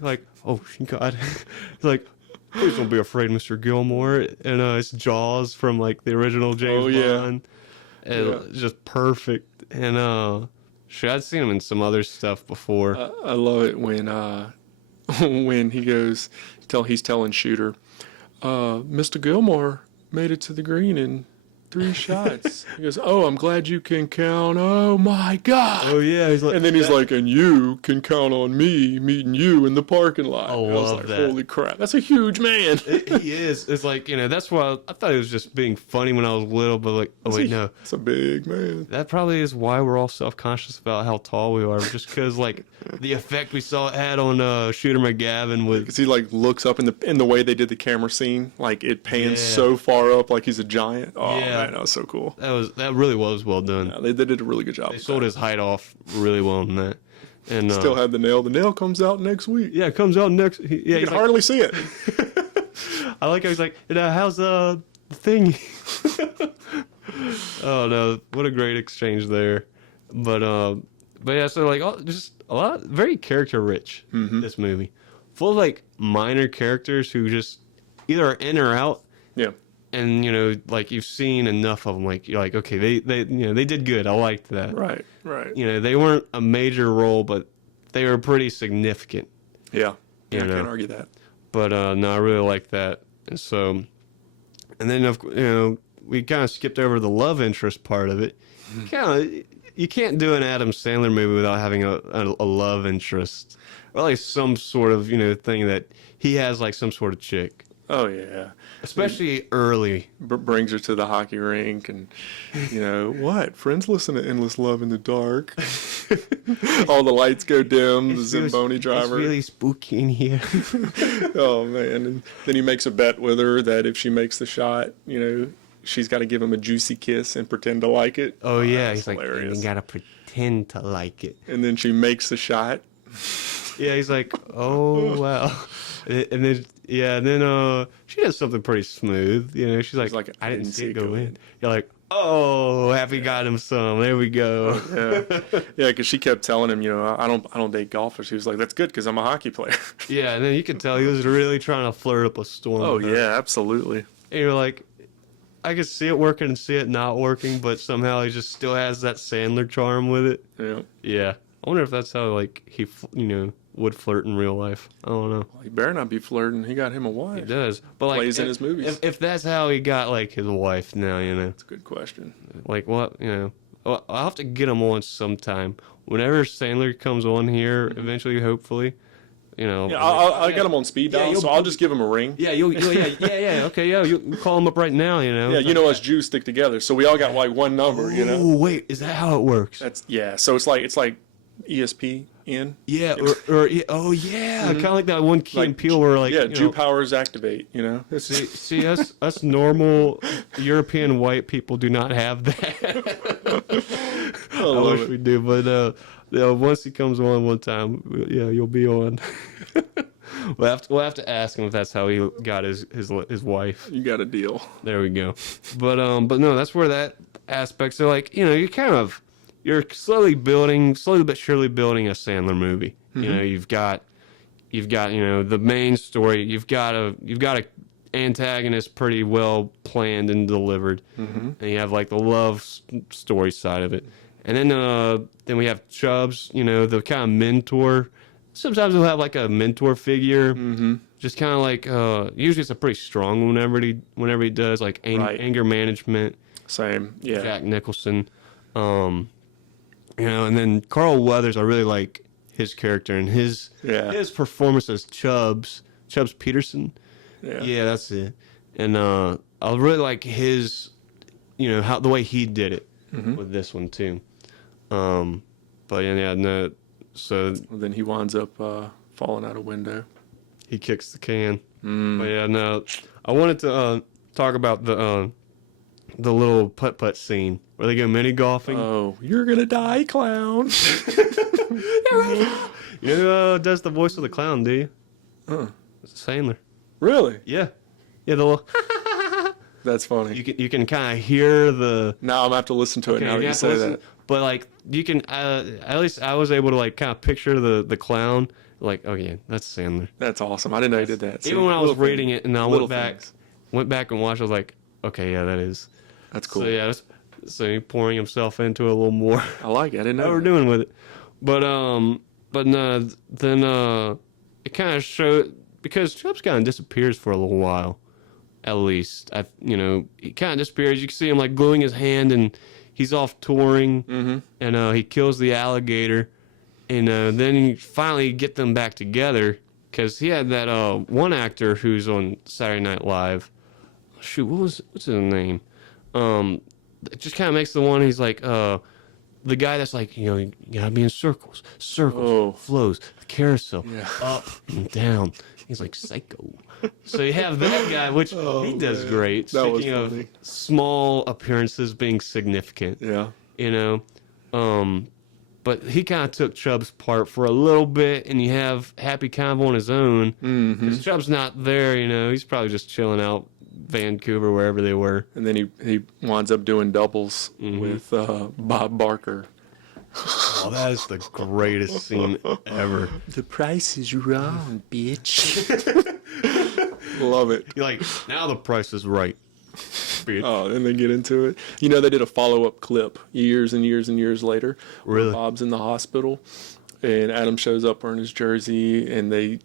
Like, oh, God. He's like, please don't be afraid, Mr. Gilmore. And it's Jaws from, like, the original James Bond. And it's just perfect. And I'd seen him in some other stuff before. I love it when when he's telling Shooter, Mr. Gilmore made it to the green in 3 shots. He goes, oh, I'm glad you can count. Oh, my God. Oh, yeah. He's like, and then he's like, and you can count on me meeting you in the parking lot. I love that. Holy crap. That's a huge man. He is. It's like, that's why I thought he was just being funny when I was little, but like, oh, wait, no. That's a big man. That probably is why we're all self-conscious about how tall we are, just because, like, the effect we saw it had on Shooter McGavin with... Because he, like, looks up in the way they did the camera scene, like, it pans so far up like he's a giant. Oh, man, that was so cool. That really was well done. Yeah, they did a really good job. They sold his height off really well in that. And still had the nail. The nail comes out next week. Yeah, it comes out next. Yeah, you can hardly see it. I like how he's like, how's the thing? Oh no, what a great exchange there. But yeah, so like just a lot, very character rich. This movie, full of like minor characters who just either are in or out. Yeah. And like you've seen enough of them, like you're like, okay, they did good. I liked that. Right. They weren't a major role, but they were pretty significant. Yeah, I can't argue that. But no, I really like that. And so, and then we kind of skipped over the love interest part of it. You can't do an Adam Sandler movie without having a love interest, or like some sort of thing that he has, like some sort of chick. Oh yeah. especially early. Brings her to the hockey rink, and what? Friends listen to "Endless Love in the Dark." All the lights go dim. The Zamboni driver. It's really spooky in here. Oh man! And then he makes a bet with her that if she makes the shot, she's got to give him a juicy kiss and pretend to like it. Oh yeah, That's he's hilarious. like, you gotta pretend to like it. And then she makes the shot. Yeah, he's like, oh wow. And then she does something pretty smooth. She's like, I didn't see it go in. You're like, oh, Happy got him some. There we go. Yeah, because she kept telling him, I don't date golfers. He was like, that's good because I'm a hockey player. Yeah, and then you could tell he was really trying to flirt up a storm. Oh with her. yeah, absolutely. And you're like, I could see it working and see it not working, but somehow he just still has that Sandler charm with it. Yeah. Yeah. I wonder if that's how he would flirt in real life. I don't know. Well, he better not be flirting. He got him a wife. He does, but like Plays in his movies. If that's how he got like his wife now, That's a good question. like what, well, I'll have to get him on sometime. Whenever Sandler comes on here, eventually, hopefully, Yeah, I got him on speed dial, so I'll just give him a ring. Yeah, okay, you call him up right now, Yeah, us Jews stick together, so we all got like one number, Oh wait, is that how it works? So it's like ESPN. Yeah, kind of like that one Key and Peele where like Jew powers activate. See us normal European white people do not have that. I wish we do, but once he comes on one time, you'll be on. We'll have to ask him if that's how he got his wife. You got a deal. There we go. But no, that's where that aspect. So like you're slowly but surely building a Sandler movie. Mm-hmm. You've got the main story. You've got a antagonist pretty well planned and delivered, and you have like the love story side of it, and then we have Chubbs. The kind of mentor. Sometimes he'll have like a mentor figure, just kind of like usually it's a pretty strong one whenever he does like anger management. Same, yeah. Jack Nicholson. And then Carl Weathers, I really like his character and his performance as Chubbs Peterson. Yeah, that's it. And I really like his, how the way he did it with this one too. But no. So then he winds up falling out a window. He kicks the can. But no. I wanted to talk about the little putt-putt scene where they go mini golfing. Oh, you're gonna die, clown! Does the voice of the clown, do you? It's Sandler. Really? Yeah. Yeah, the little... That's funny. You can kind of hear the... Now I'm gonna have to listen to it now that you say that. But like, you can... at least I was able to like kind of picture the clown. Like, oh yeah, that's Sandler. That's awesome. I didn't know you did that. Even when I was reading it and I went back and watched, I was like, okay, yeah, that is... That's cool. So yeah, so he pouring himself into it a little more. I like it. I didn't know what we're doing with it. But no, then it kind of showed, because Chubbs kind of disappears for a little while, at least. He kind of disappears. You can see him like gluing his hand, and he's off touring, and he kills the alligator, and then you finally get them back together, because he had that one actor who's on Saturday Night Live. Shoot, what's his name? It just kind of makes the one, he's like, the guy that's like, you gotta be in circles, flows, carousel, up and down. He's like psycho. So you have that guy, which he does great. Speaking of small appearances being significant, but he kind of took Chubbs' part for a little bit, and you have Happy kind of on his own. Because Chubbs not there, he's probably just chilling out Vancouver, wherever they were. And then he winds up doing doubles with Bob Barker. Oh, that is the greatest scene ever. The price is wrong, bitch. Love it. You're like, now the price is right, bitch. Oh, and they get into it. They did a follow-up clip years and years and years later. Really? Where Bob's in the hospital, and Adam shows up wearing his jersey, and they,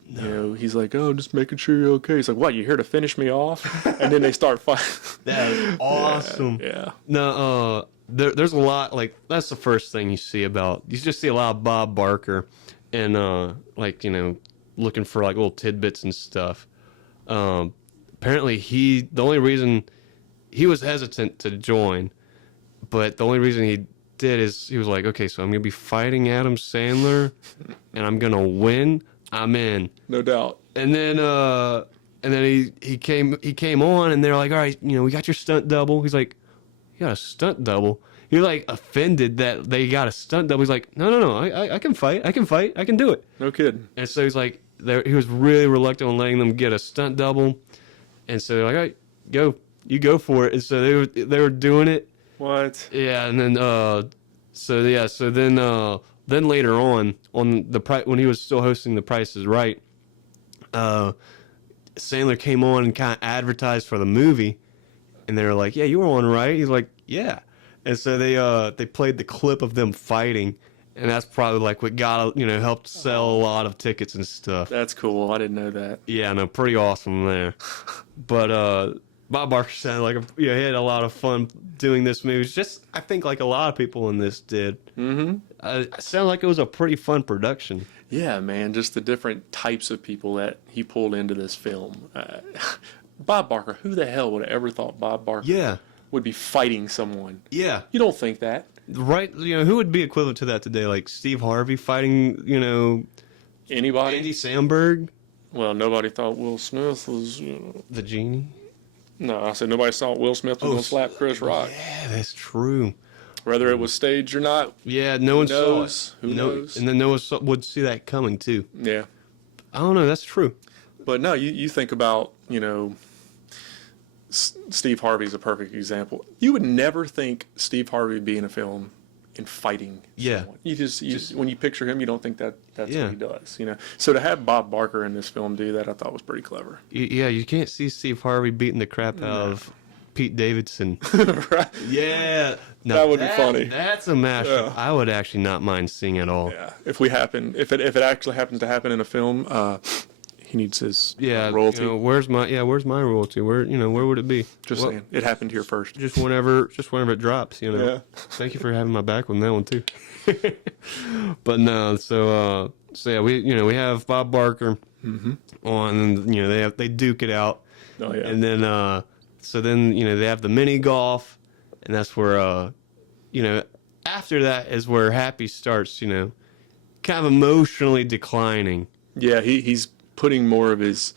he's like, "Oh, just making sure you're okay." He's like, "What? You here to finish me off?" And then they start fighting. That is awesome. Yeah. No, there's a lot, like, that's the first thing you see about, you just see a lot of Bob Barker, and looking for like little tidbits and stuff. apparently the only reason he was hesitant to join, but the only reason he did is he was like, okay, so I'm gonna be fighting Adam Sandler, and I'm gonna win. I'm in. No doubt. And then he came on, and they're like, all right, we got your stunt double. He's like, you got a stunt double? He like offended that they got a stunt double. He's like, no, I can fight, I can do it. No kidding. And so he's like, he was really reluctant on letting them get a stunt double, and so they're like, all right, go for it. And so they were doing it. What? Yeah, and then then later on when he was still hosting The Price is Right, Sandler came on and kind of advertised for the movie, and they were like, yeah, you were on, right? He's like, yeah. And so they played the clip of them fighting, and that's probably like what helped sell a lot of tickets and stuff. That's cool. I didn't know that. Yeah, no, pretty awesome there. But Bob Barker sounded like he had a lot of fun doing this movie. It's just, I think, like a lot of people in this did. Mm-hmm. It sounded like it was a pretty fun production. Yeah, man, just the different types of people that he pulled into this film. Bob Barker, who the hell would have ever thought Bob Barker would be fighting someone? Yeah. You don't think that. Right, who would be equivalent to that today? Like Steve Harvey fighting, Anybody? Andy Samberg? Well, nobody thought Will Smith was, The Genie? No, I said nobody thought Will Smith was going to slap Chris Rock. Yeah, that's true. Whether it was staged or not. Yeah, no one saw it. Who knows? And then no one would see that coming, too. Yeah. I don't know, that's true. But no, you think about, Steve Harvey's a perfect example. You would never think Steve Harvey would be in a film and fighting someone. You just when you picture him, you don't think that's what he does. So to have Bob Barker in this film do that, I thought was pretty clever. Yeah, you can't see Steve Harvey beating the crap out of Pete Davidson. Right? Yeah, no, that would be funny. That's a mashup. I would actually not mind seeing at all. Yeah, if it actually happens to happen in a film, he needs his royalty. Where's my royalty? Where would it be? Just saying, it happened here first. Just whenever it drops. Yeah. Thank you for having my back on that one too. But no, so yeah, we have Bob Barker on, and they duke it out. Oh yeah. And then they have the mini golf, and that's where after that is where Happy starts kind of emotionally declining. Yeah, he's putting more of his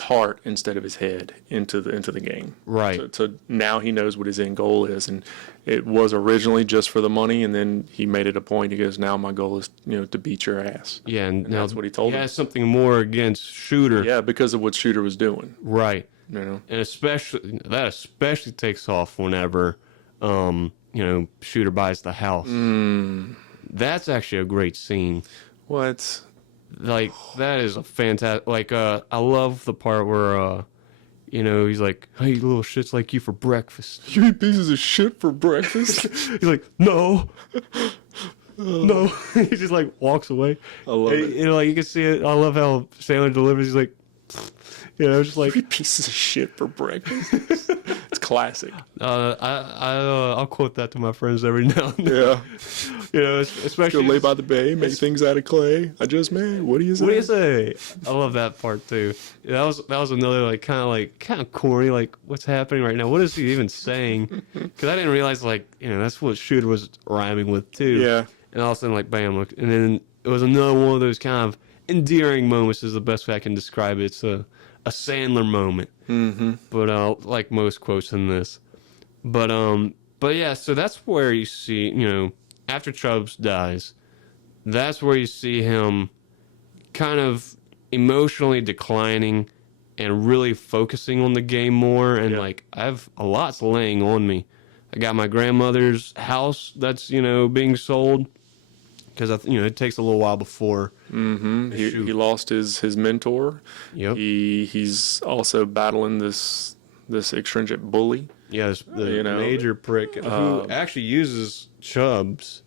heart instead of his head into the game. Right. So now he knows what his end goal is, and it was originally just for the money, and then he made it a point. He goes, now my goal is to beat your ass. Yeah, and now that's what he told him. He has something more against Shooter. Yeah, because of what Shooter was doing. Right. And especially takes off whenever Shooter buys the house. That's actually a great scene. What? Like, that is a fantastic, I love the part where he's like, I eat little shits like you for breakfast. You eat pieces of shit for breakfast? He's like, no. No. He just walks away. I love it. You can see it. I love how Sandler delivers. He's like, just like 3 pieces of shit for breakfast. It's classic. I'll quote that to my friends every now and then. Yeah. Especially go lay by the bay, make things out of clay. I just made. What do you say? What do you say? I love that part too. That was another kind of corny. What's happening right now? What is he even saying? Because I didn't realize that's what Shooter was rhyming with too. Yeah. And all of a sudden bam, look, and then it was another one of those kind of endearing moments. Is the best way I can describe it. It's a Sandler moment. Mm-hmm. But like most quotes in this. But yeah, so that's where you see, after Chubbs dies, that's where you see him kind of emotionally declining and really focusing on the game more. And I have a lot's laying on me. I got my grandmother's house that's, being sold. Because it takes a little while before. Mm-hmm. He lost his mentor. Yep. He's also battling this extrinsic bully. Yeah, the major prick who actually uses Chubbs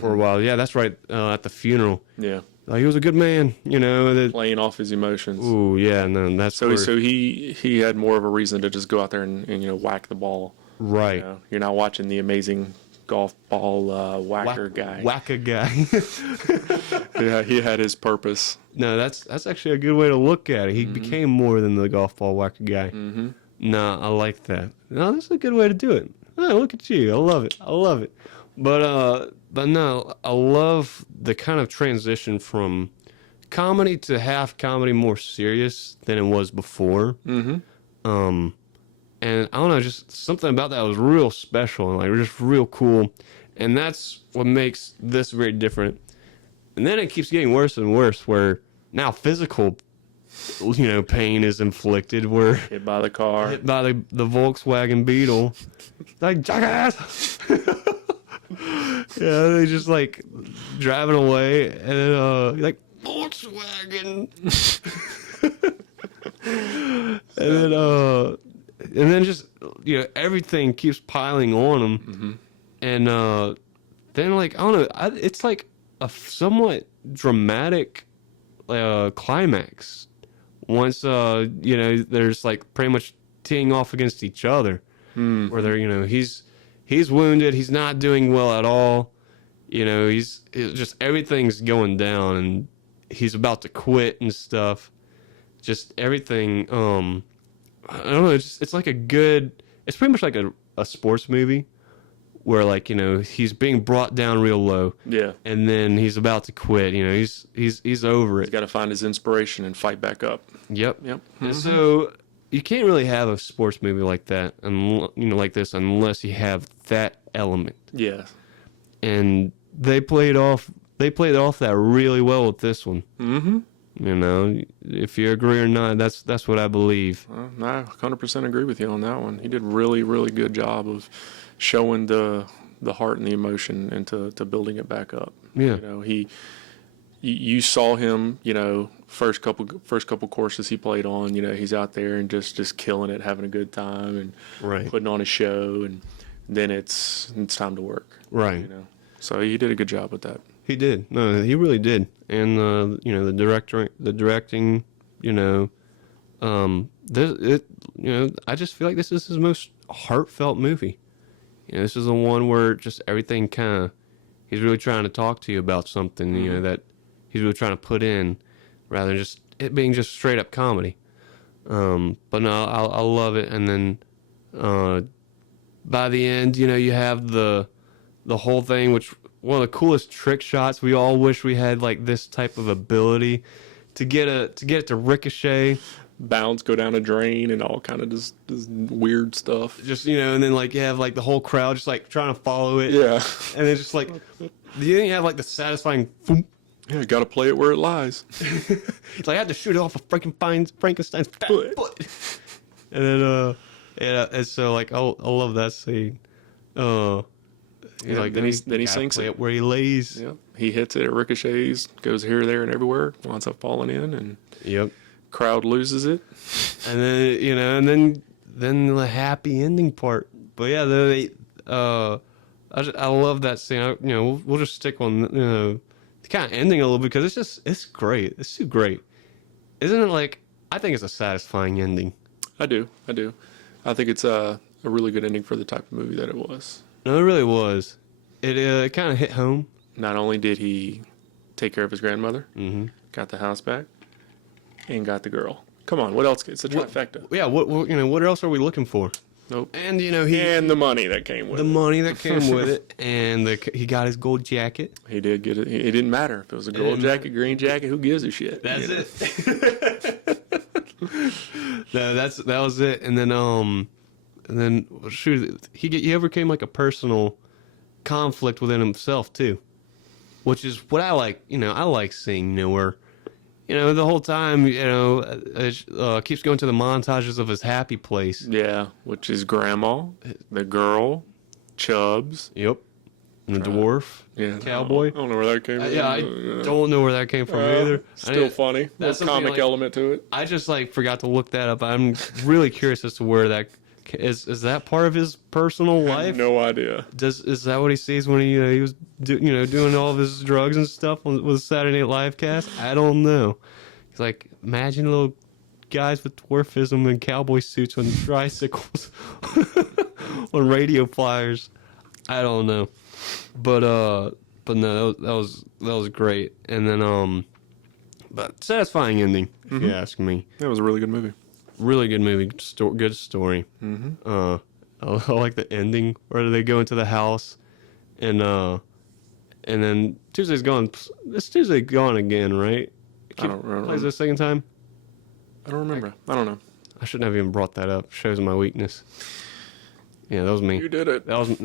for a while. Yeah, that's right. At the funeral. Yeah. He was a good man. Playing off his emotions. Ooh, yeah, and then that's so he had more of a reason to just go out there and whack the ball. Right. You're not watching the amazing golf ball whacker guy. Whacker guy. Yeah, he had his purpose. No, that's actually a good way to look at it. He became more than the golf ball whacker guy. Mm-hmm. No, I like that. No, that's a good way to do it. Oh, look at you. I love it. I love it. But no, I love the kind of transition from comedy to half comedy, more serious than it was before. Mm-hmm. And I don't know, just something about that was real special and like just real cool. And that's what makes this very different. And then it keeps getting worse and worse, where now physical, pain is inflicted. Where Hit by the car. hit by the Volkswagen Beetle, like jackass. Yeah, they just like driving away, and like Volkswagen, and then just everything keeps piling on them, and then like I don't know, it's like a somewhat dramatic climax once there's like pretty much teeing off against each other, where they're he's wounded, he's not doing well at all, he's just everything's going down and he's about to quit and stuff, just everything. I don't know, it's like it's pretty much like a sports movie where like he's being brought down real low, Yeah. and then he's about to quit. He's over it. He's got to find his inspiration and fight back up. Yep. Yep. And so you can't really have a sports movie like that, and like this, unless you have that element. Yeah. And they played off that really well with this one. Mm-hmm. If you agree or not, that's what I believe. I 100% agree with you on that one. He did really, really good job of showing the heart and the emotion into building it back up. Yeah. You saw him, first couple courses he played on, he's out there and just killing it, having a good time and Right. putting on a show, and then it's time to work. Right. So he did a good job with that. He did. No, he really did. And the directing, I just feel like this is his most heartfelt movie. This is the one where just everything he's really trying to talk to you about something, that he's really trying to put in, rather than just it being just straight up comedy. But no, I love it. And then by the end, you have the whole thing, which one of the coolest trick shots. We all wish we had like this type of ability to get it to ricochet, Bounce, go down a drain, and all kind of just weird stuff. just and then like you have like the whole crowd just like trying to follow it. Yeah. And then just like you think you have like the satisfying boom. Yeah, got to play it where it lies. It's like I had to shoot it off of Frankenstein's fat foot. And then and so like I love that scene. Yeah, then he sinks it it. where he lays. Yep. He hits it, it ricochets, goes here, there, and everywhere, winds up falling in, and Yep. crowd loses it. And then then the happy ending part. But yeah, I love that scene. We'll just stick on the kind of ending a little bit because it's great. It's too great, isn't it? Like I think it's a satisfying ending. I do. I think it's a really good ending for the type of movie that it was. No, it really was. It kind of hit home. Not only did he take care of his grandmother, got the house back, and got the girl. Come on, what else? It's a trifecta. Yeah. What else are we looking for? Nope. And And the money that came with the it. money that came with it, and he got his gold jacket. He did get it. It didn't matter if it was a gold jacket, green jacket. Who gives a shit? That's it. No, that was it. And then shoot, he overcame like a personal conflict within himself too, which is what I like. I like seeing where, the whole time, keeps going to the montages of his happy place. Yeah, which is grandma, the girl, Chubbs. Yep. And the dwarf. Yeah, Cowboy. I don't know where that came from. Yeah, I don't know where that came from either. Still funny. That's There's a comic something element to it. I just forgot to look that up. I'm really curious as to where that is that part of his personal I life? have no idea. Is that what he sees when he was doing all of his drugs and stuff with Saturday Night Live cast? I don't know. He's like, imagine little guys with dwarfism and cowboy suits on tricycles on radio flyers. I don't know, but no, that was great. And then but satisfying ending, if you ask me. That was a really good movie. Really good movie, good story. I like the ending where they go into the house, and then Tuesday's gone. This Tuesday gone again, right? I don't remember. Plays the second time. I don't remember. I don't know. I shouldn't have even brought that up. Shows my weakness. Yeah, that was me. You did it. That was me.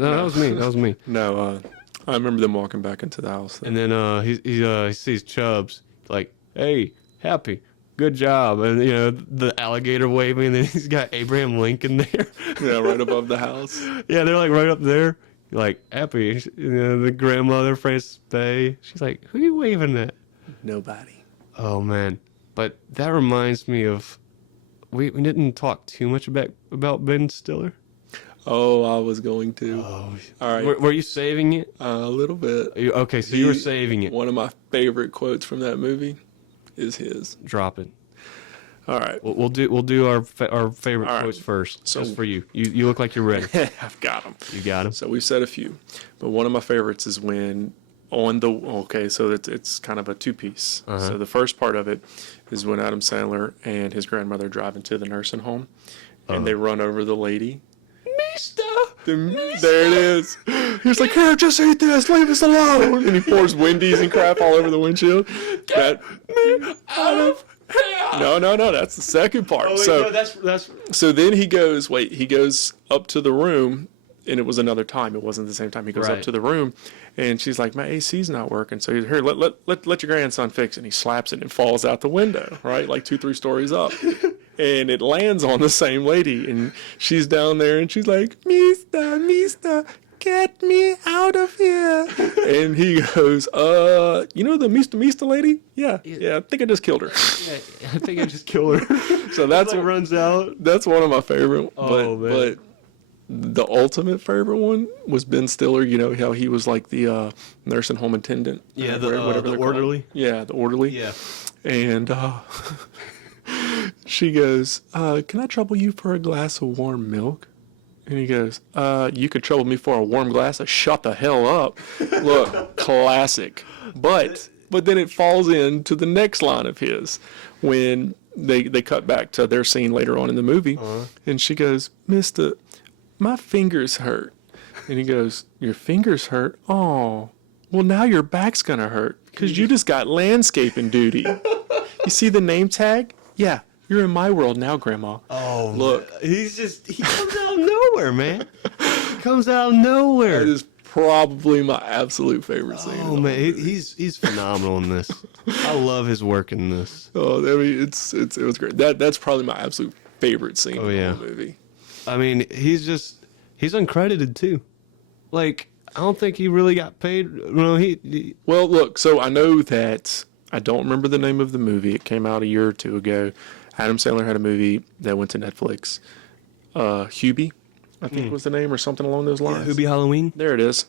That was me. No, I remember them walking back into the house. And then he sees Chubbs, like, hey, Happy, good job. And, the alligator waving, and then he's got Abraham Lincoln there. Yeah, right above the house. Yeah, they're like right up there. Like, Happy, the grandmother, Frances Bay. She's like, who are you waving at? Nobody. Oh, man. But that reminds me of, we didn't talk too much about Ben Stiller. Oh, I was going to. Oh, all right. Were you saving it? A little bit. Okay, so you were saving it. One of my favorite quotes from that movie is his. Drop it. All right. We'll do our favorite quotes first. So, just for you. You look like you're ready. I've got them. You got them. So we've said a few, but one of my favorites is when so it's kind of a two-piece. So the first part of it is when Adam Sandler and his grandmother drive into the nursing home, and they run over the lady. Mister! There it is. He's like, here, just eat this, leave us alone. And he pours Wendy's and crap all over the windshield. Get me out of here! No, that's the second part. Oh, wait, so no, that's So then he goes up to the room, and it was another time. It wasn't the same time. He goes up Right. to the room, and she's like, my AC's not working. So he's here, let your grandson fix it. And he slaps it and falls out the window, right? Like 2-3 stories up. And it lands on the same lady, and she's down there, and she's like, Mister, get me out of here. And he goes, the Mister lady? Yeah, I think I just killed her. Yeah, I think I just killed her. So that's what runs out. That's one of my favorite. Oh, man. But the ultimate favorite one was Ben Stiller. You know how he was like the nursing home attendant. Yeah, whatever the they're orderly. called. Yeah, the orderly. Yeah. And she goes, can I trouble you for a glass of warm milk? And he goes, you could trouble me for a warm glass of shut the hell up. Look, classic. But then it falls into the next line of his when they cut back to their scene later on in the movie. And she goes, Mister, my fingers hurt. And he goes, your fingers hurt? Oh, well, now your back's going to hurt because you just got landscaping duty. You see the name tag? Yeah, you're in my world now, Grandma. Oh, look. Man. He comes out of nowhere, man. He comes out of nowhere. That is probably my absolute favorite scene. Oh, man, he's phenomenal in this. I love his work in this. Oh, I mean, it was great. That's probably my absolute favorite scene in the whole movie. I mean, he's uncredited too. Like, I don't think he really got paid. No, Well, look, so I know that I don't remember the name of the movie. It came out a year or two ago. Adam Sandler had a movie that went to Netflix. Hubie, I think was the name, or something along those lines. Hubie Halloween. There it is.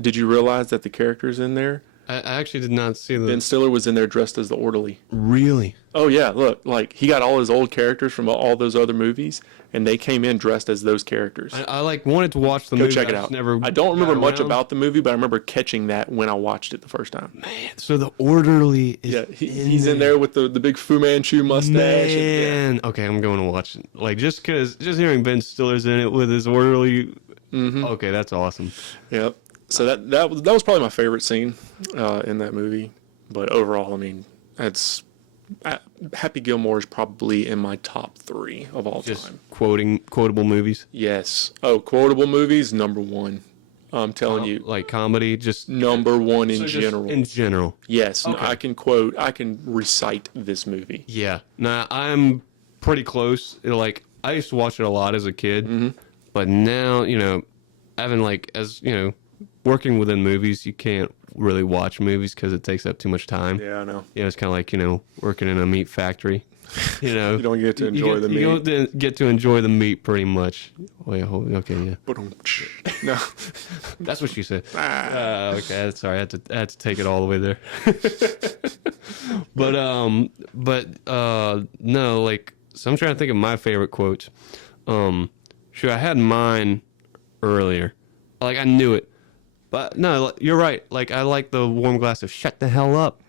Did you realize that the characters in there? I actually did not see Ben Stiller was in there dressed as the orderly. Really? Oh yeah, look, like he got all his old characters from all those other movies, and they came in dressed as those characters. I wanted to watch the Go movie. check it out. I don't remember much about the movie, but I remember catching that when I watched it the first time. Man, so the orderly is he's in there with the big Fu Manchu mustache. Man, okay, I'm going to watch it. Like just hearing Ben Stiller's in it with his orderly. Okay, that's awesome. Yep. So that was probably my favorite scene in that movie. But overall, I mean, Happy Gilmore is probably in my top 3 of all time. Quotable movies. Yes. Oh, quotable movies, number 1. I'm telling you, like comedy, just number 1 in general. In general. Yes, okay. I can recite this movie. Yeah. Now I'm pretty close. Like I used to watch it a lot as a kid, but now working within movies, you can't really watch movies because it takes up too much time. Yeah, I know. It's kind of like working in a meat factory. You don't get to enjoy the meat. You don't get to enjoy the meat pretty much. Wait, okay, yeah. No, that's what she said. Okay, sorry, I had to take it all the way there. No, like, so I'm trying to think of my favorite quotes. I had mine earlier, Like, I knew it. But no, you're right. Like, I like the warm glass of shut the hell up.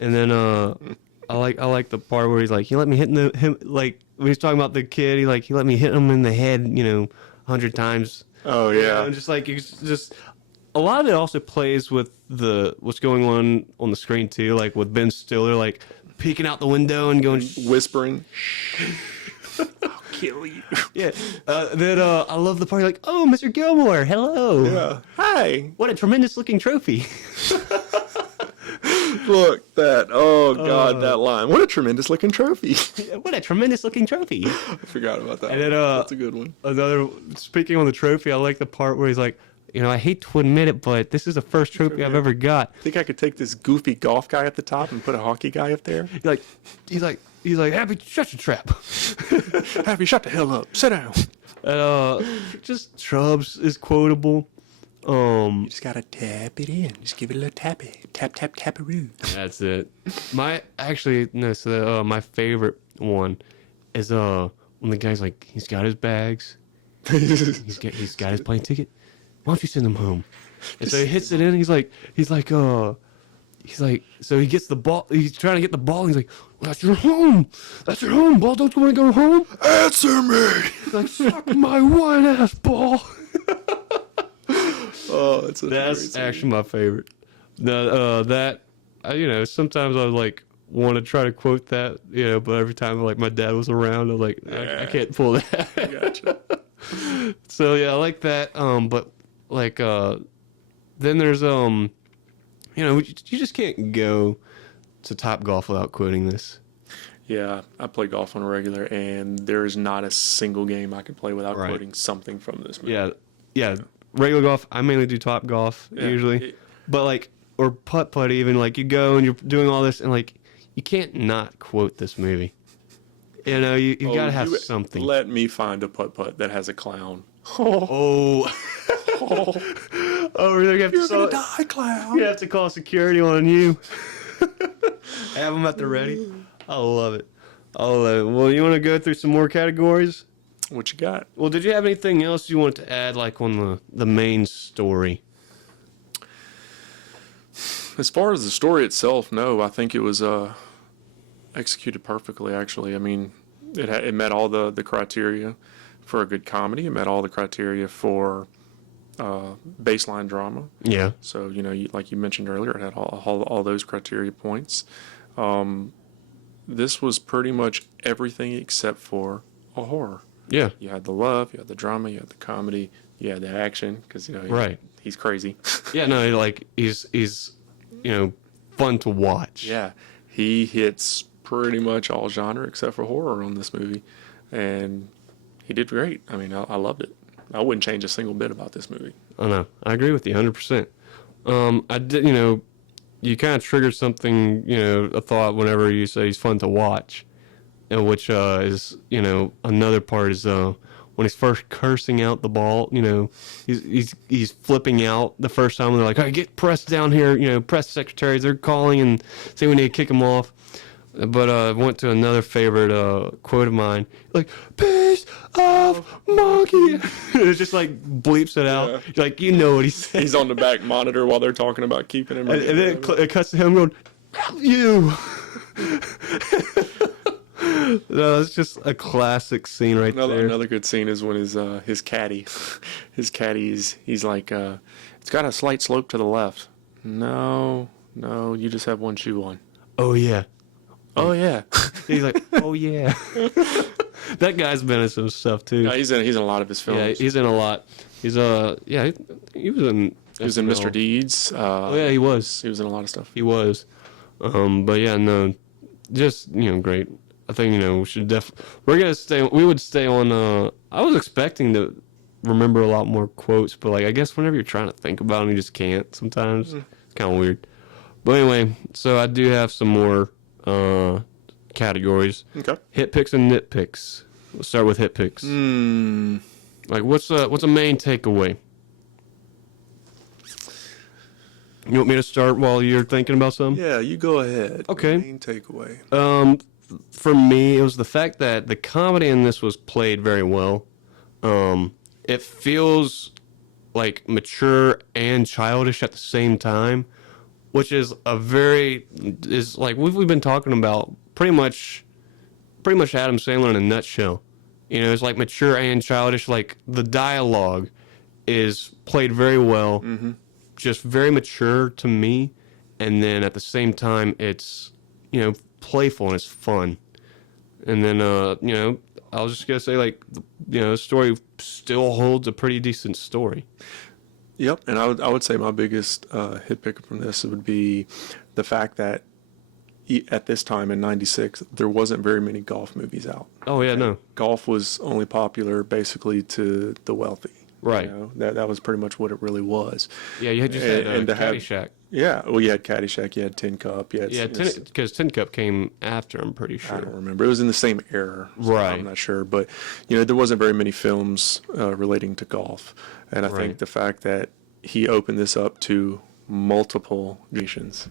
And then I like the part where he's like, he let me hit him, like when he's talking about the kid, he let me hit him in the head, 100 times. Oh yeah. And just like it's just a lot of it also plays with what's going on the screen too, like with Ben Stiller like peeking out the window and going whispering. I'll kill you. Yeah. Then I love the part like, oh, Mr. Gilmore, hello. Yeah. Hi. What a tremendous looking trophy. Look, that line. What a tremendous looking trophy. What a tremendous looking trophy. I forgot about that. And then, that's a good one. Speaking on the trophy, I like the part where he's like, I hate to admit it, but this is the first trophy I've ever got. I think I could take this goofy golf guy at the top and put a hockey guy up there. He's like, Happy, shut your trap. Happy, shut the hell up. Sit down. Just Chubbs is quotable. You just gotta tap it in. Just give it a little tappy. Tap, tap, taparoo. That's it. My favorite one is when the guy's like, he's got his bags. he's got his plane ticket. Why don't you send him home? And so he hits it in. He's like, so he gets the ball. He's trying to get the ball. And he's like, well, that's your home. That's your home, ball. Don't you want to go home? Answer me. He's like, suck my white ass ball. Oh, that's actually my favorite. Sometimes I like want to try to quote that, but every time like my dad was around, I was like, I can't pull that. Gotcha. So yeah, I like that. But like, then there's you just can't go to Top Golf without quoting this. Yeah, I play golf on a regular, and there is not a single game I can play without quoting something from this movie. Yeah. Regular golf, I mainly do Top Golf usually, but like, or putt even, like you go and you're doing all this and like, you can't not quote this movie. You gotta have something. Let me find a putt that has a clown. Oh, really? You're gonna die, clown. You have to call security on you. Have them at the ready. I love it. Well, you want to go through some more categories? What you got? Well, did you have anything else you wanted to add, like on the main story? As far as the story itself, no. I think it was executed perfectly, actually. I mean, it met all the criteria for a good comedy. It met all the criteria for baseline drama. Yeah. So, like you mentioned earlier, it had all those criteria points. This was pretty much everything except for a horror. Yeah. You had the love, you had the drama, you had the comedy, you had the action, because, he's crazy. Yeah, no, like, he's fun to watch. Yeah. He hits pretty much all genre except for horror on this movie. And he did great. I mean, I loved it. I wouldn't change a single bit about this movie. I know. I agree with you 100%. I did, you kind of triggered something, a thought whenever you say he's fun to watch. And which is, another part is when he's first cursing out the ball, he's flipping out the first time. And they're like, all right, get press down here, press secretaries. They're calling and say we need to kick him off. But I went to another favorite quote of mine, like, piece of monkey. It just like bleeps it out. Yeah. You're like, what he said. He's on the back monitor while they're talking about keeping him. And then it cuts to him going, you. No, it's just a classic scene there. Another good scene is when his caddy, he's like, it's got a slight slope to the left. No, you just have one shoe on. Oh yeah. Oh yeah. He's like, oh yeah. That guy's been in some stuff too. No, he's in a lot of his films. Yeah, he's in a lot. He's he was in. He was in Mr. Deeds. Oh yeah, he was. He was in a lot of stuff. He was. But yeah, no, just great. I think we would stay on. I was expecting to remember a lot more quotes, but like I guess whenever you're trying to think about them, you just can't. Sometimes it's kind of weird. But anyway, so I do have some more categories. Okay. Hit picks and nitpicks. Let's start with hit picks. Like what's a main takeaway? You want me to start while you're thinking about something? Yeah, you go ahead. Okay. Main takeaway. For me, it was the fact that the comedy in this was played very well. It feels like mature and childish at the same time, which is like we've been talking about pretty much Adam Sandler in a nutshell. You know, it's like mature and childish. Like the dialogue is played very well, just very mature to me, and then at the same time it's, you know, playful and it's fun. And then you know, I was just gonna say, like, you know, the story still holds a pretty decent story. Yep, and I would say my biggest hit pick from this would be the fact that at this time in '96 there wasn't very many golf movies out. Oh yeah, no, Golf was only popular basically to the wealthy. right? You know, that was pretty much what it really was. Yeah, you had just had And to have- Caddyshack. Yeah, well, you had Caddyshack, you had Tin Cup, you had Yeah, because Tin Cup came after, I'm pretty I don't sure. remember. It was in the same era. So Right. I'm not sure, but you know, there wasn't very many films relating to golf, and I Right. think the fact that he opened this up to multiple nations,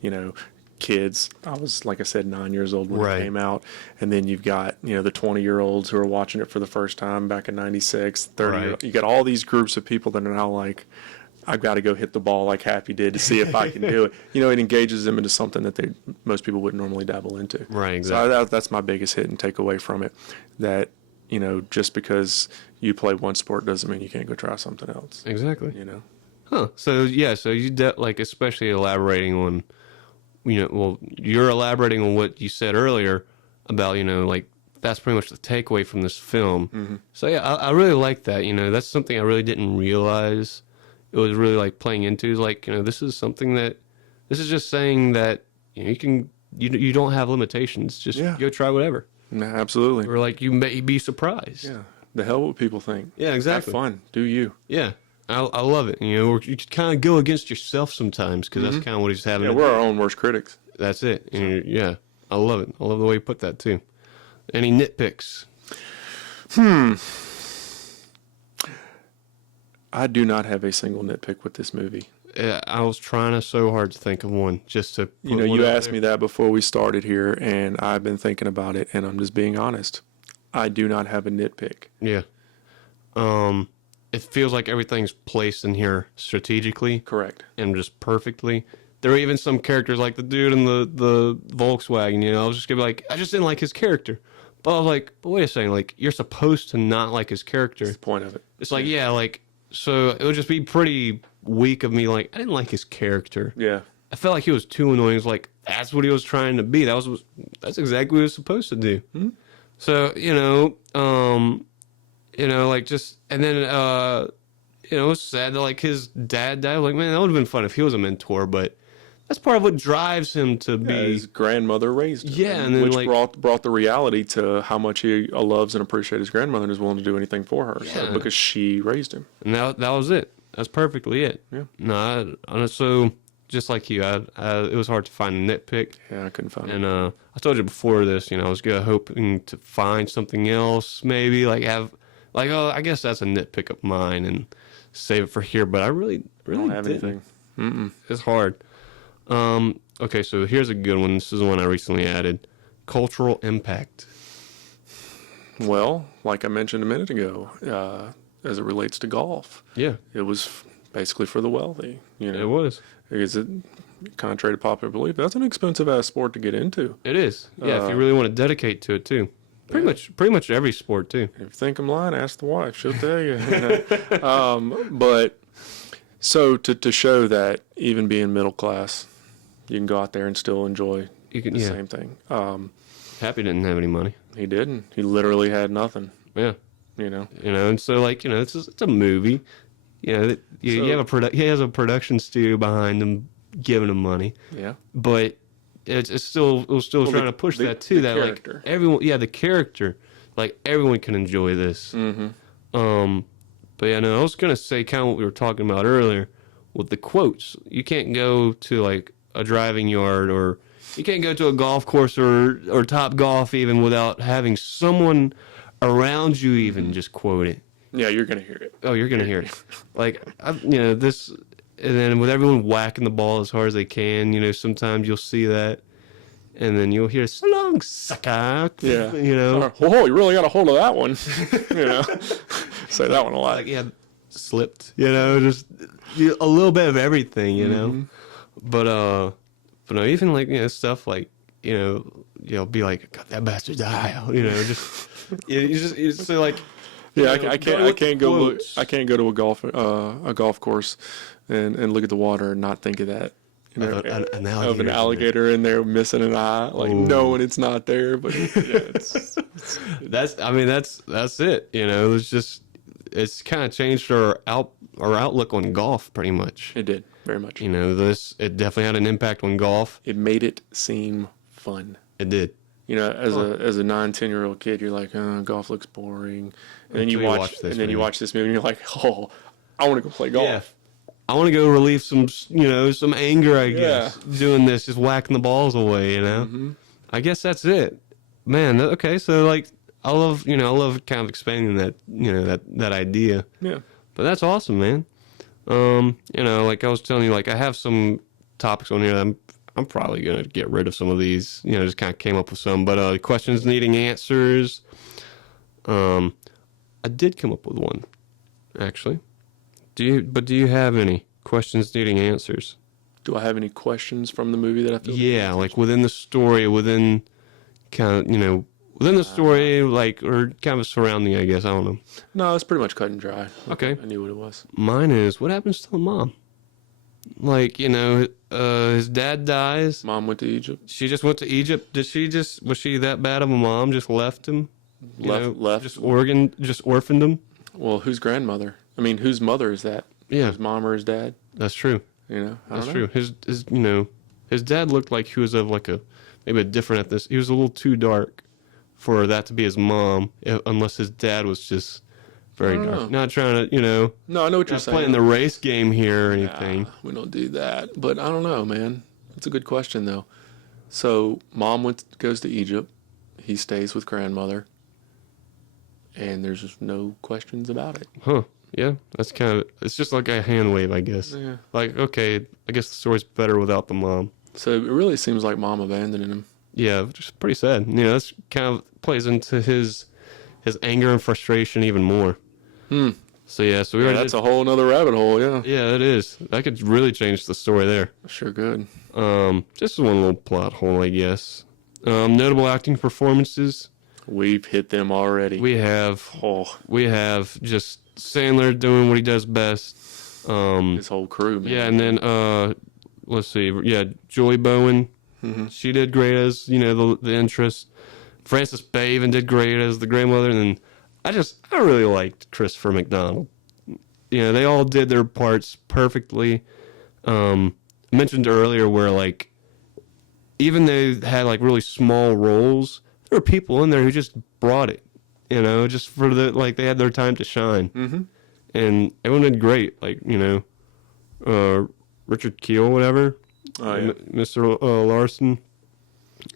you know, kids. I was, like I said, 9 years old when Right. it came out, and then you've got, you know, the 20-year-olds who are watching it for the first time back in '96. 30. Right. You got all these groups of people that are now like, I've got to go hit the ball like Happy did to see if I can do it. You know, it engages them into something that most people wouldn't normally dabble into. Right, exactly. So that's my biggest hit and takeaway from it. That, you know, just because you play one sport doesn't mean you can't go try something else. Exactly. You know. Huh. So yeah, so like especially elaborating on, you know, well, you're elaborating on what you said earlier about, you know, like that's pretty much the takeaway from this film. Mm-hmm. So yeah, I really like that. You know, that's something I really didn't realize. It was really like playing into is like, you know, this is just saying that, you know, you don't have limitations. Just Yeah. go try whatever. No, absolutely. Or like you may be surprised. Yeah. The hell what people think. Yeah, exactly. Have fun. Do you. Yeah. I love it. You know, or you kind of go against yourself sometimes because that's kind of what he's having. Yeah, to we're do. our own worst critics. That's it. And yeah, I love it. I love the way you put that too. Any nitpicks? I do not have a single nitpick with this movie. I was trying so hard to think of one just to. You know, you asked me that before we started here, and I've been thinking about it, and I'm just being honest. I do not have a nitpick. Yeah. It feels like everything's placed in here strategically Correct. and just perfectly. There are even some characters like the dude in the Volkswagen. You know, I was just gonna be like, I just didn't like his character. But I was like, but wait a second, like you're supposed to not like his character. That's the point of it. It's like, yeah, like, so it would just be pretty weak of me. Like, I didn't like his character. Yeah. I felt like he was too annoying. It was like, that's what he was trying to be. That's exactly what he was supposed to do. Hmm? So, like just, and then, it was sad that like his dad died. Like, man, that would have been fun if he was a mentor, but that's part of what drives him to be. Yeah, his grandmother raised him. Yeah, and then, which like- brought the reality to how much he loves and appreciates his grandmother and is willing to do anything for her. Yeah. So, because she raised him. And that was it. That's perfectly it. Yeah. No, so just like you, it was hard to find a nitpick. Yeah, I couldn't find it. And I told you before this, you know, I was hoping to find something else, maybe oh, I guess that's a nitpick of mine and save it for here. But I really I don't have didn't. anything. Mm-mm. It's hard. Okay, so here's a good one. This is one I recently added: cultural impact. Well, like I mentioned a minute ago, as it relates to golf, Yeah, it was basically for the wealthy. You know, it was. Because contrary to popular belief, that's an expensive ass sport to get into. It is. Yeah, if you really want to dedicate to it too. Pretty much every sport too. If you think I'm lying, ask the wife; she'll tell you. But so to show that even being middle class, you can go out there and still enjoy You can, the yeah. same thing. Happy didn't have any money. He didn't. He literally had nothing. Yeah. You know. And so like, it's a movie. You have he has a production studio behind him giving him money, Yeah. but it was still trying to push that too. That character. like everyone, the character, like everyone can enjoy this. Mm-hmm. But yeah, no, I was gonna say kind of what we were talking about earlier with the quotes. You can't go to like a driving yard or you can't go to a golf course or Top Golf even without having someone around you even just quote it. Yeah, you're gonna hear it. Oh, you're gonna hear it. Like this, and then with everyone whacking the ball as hard as they can. Sometimes you'll see that, and then you'll hear "So long, sucker." Yeah. Oh, you really got a hold of that one. Say that one a lot. Like, yeah, slipped, just a little bit of everything, But no, even like stuff like be like, God, that bastard died, just you just say like. Yeah, I can't go to a golf course and look at the water and not think of that. An Of an alligator in there missing an eye, like knowing it's not there, but it's that's it. It's kind of changed our outlook on golf pretty much. It did very much. It definitely had an impact on golf. It made it seem fun. It did. As a 9-10-year-old kid, you're like, golf looks boring, and then you watch this movie, and you're like, oh, I want to go play golf. Yeah. I want to go relieve some anger, I guess, doing this, just whacking the balls away, I guess that's it. Man, okay, so, like, I love kind of expanding that, that idea. Yeah. But that's awesome, man. Like I was telling you, like, I have some topics on here that I'm probably going to get rid of some of these, just kind of came up with some. But questions needing answers, I did come up with one, actually. Do you have any questions needing answers? Do I have any questions from the movie that I feel? Yeah, like within the story, within kind of, within the story, like, or kind of surrounding, I guess. I don't know. No, it's pretty much cut and dry. Okay. I knew what it was. Mine is, what happens to the mom? Like, his dad dies. Mom went to Egypt. She just went to Egypt. Was she that bad of a mom? Just left him? Left. Just orphaned him? Well, whose grandmother? I mean, whose mother is that? Yeah. His mom or his dad? That's true. That's true. His dad looked like he was of like maybe a different ethnicity. He was a little too dark for that to be his mom, unless his dad was just very dark. Not trying to, No, I know what you're saying. Playing the race game here or anything. We don't do that. But I don't know, man. It's a good question, though. So, mom goes to Egypt. He stays with grandmother. And there's just no questions about it. Huh. Yeah, that's it's just like a hand wave, I guess. Yeah. Like, okay, I guess the story's better without the mom. So it really seems like mom abandoning him. Yeah, just pretty sad. That's kind of plays into his anger and frustration even more. So we already that's a whole nother rabbit hole, yeah. Yeah, it is. That could really change the story there. Sure could. Just one little plot hole, I guess. Notable acting performances. We've hit them already. We have just Sandler doing what he does best. His whole crew, man. Yeah, and then let's see. Yeah, Joy Bowen. Mm-hmm. She did great as the interest. Frances Baven did great as the grandmother, and then I really liked Christopher McDonald. They all did their parts perfectly. I mentioned earlier where like even they had like really small roles, there were people in there who just brought it. Just for they had their time to shine. Mm-hmm. And everyone did great. Like, Richard Kiel, whatever. Oh, yeah. Mr. Larson.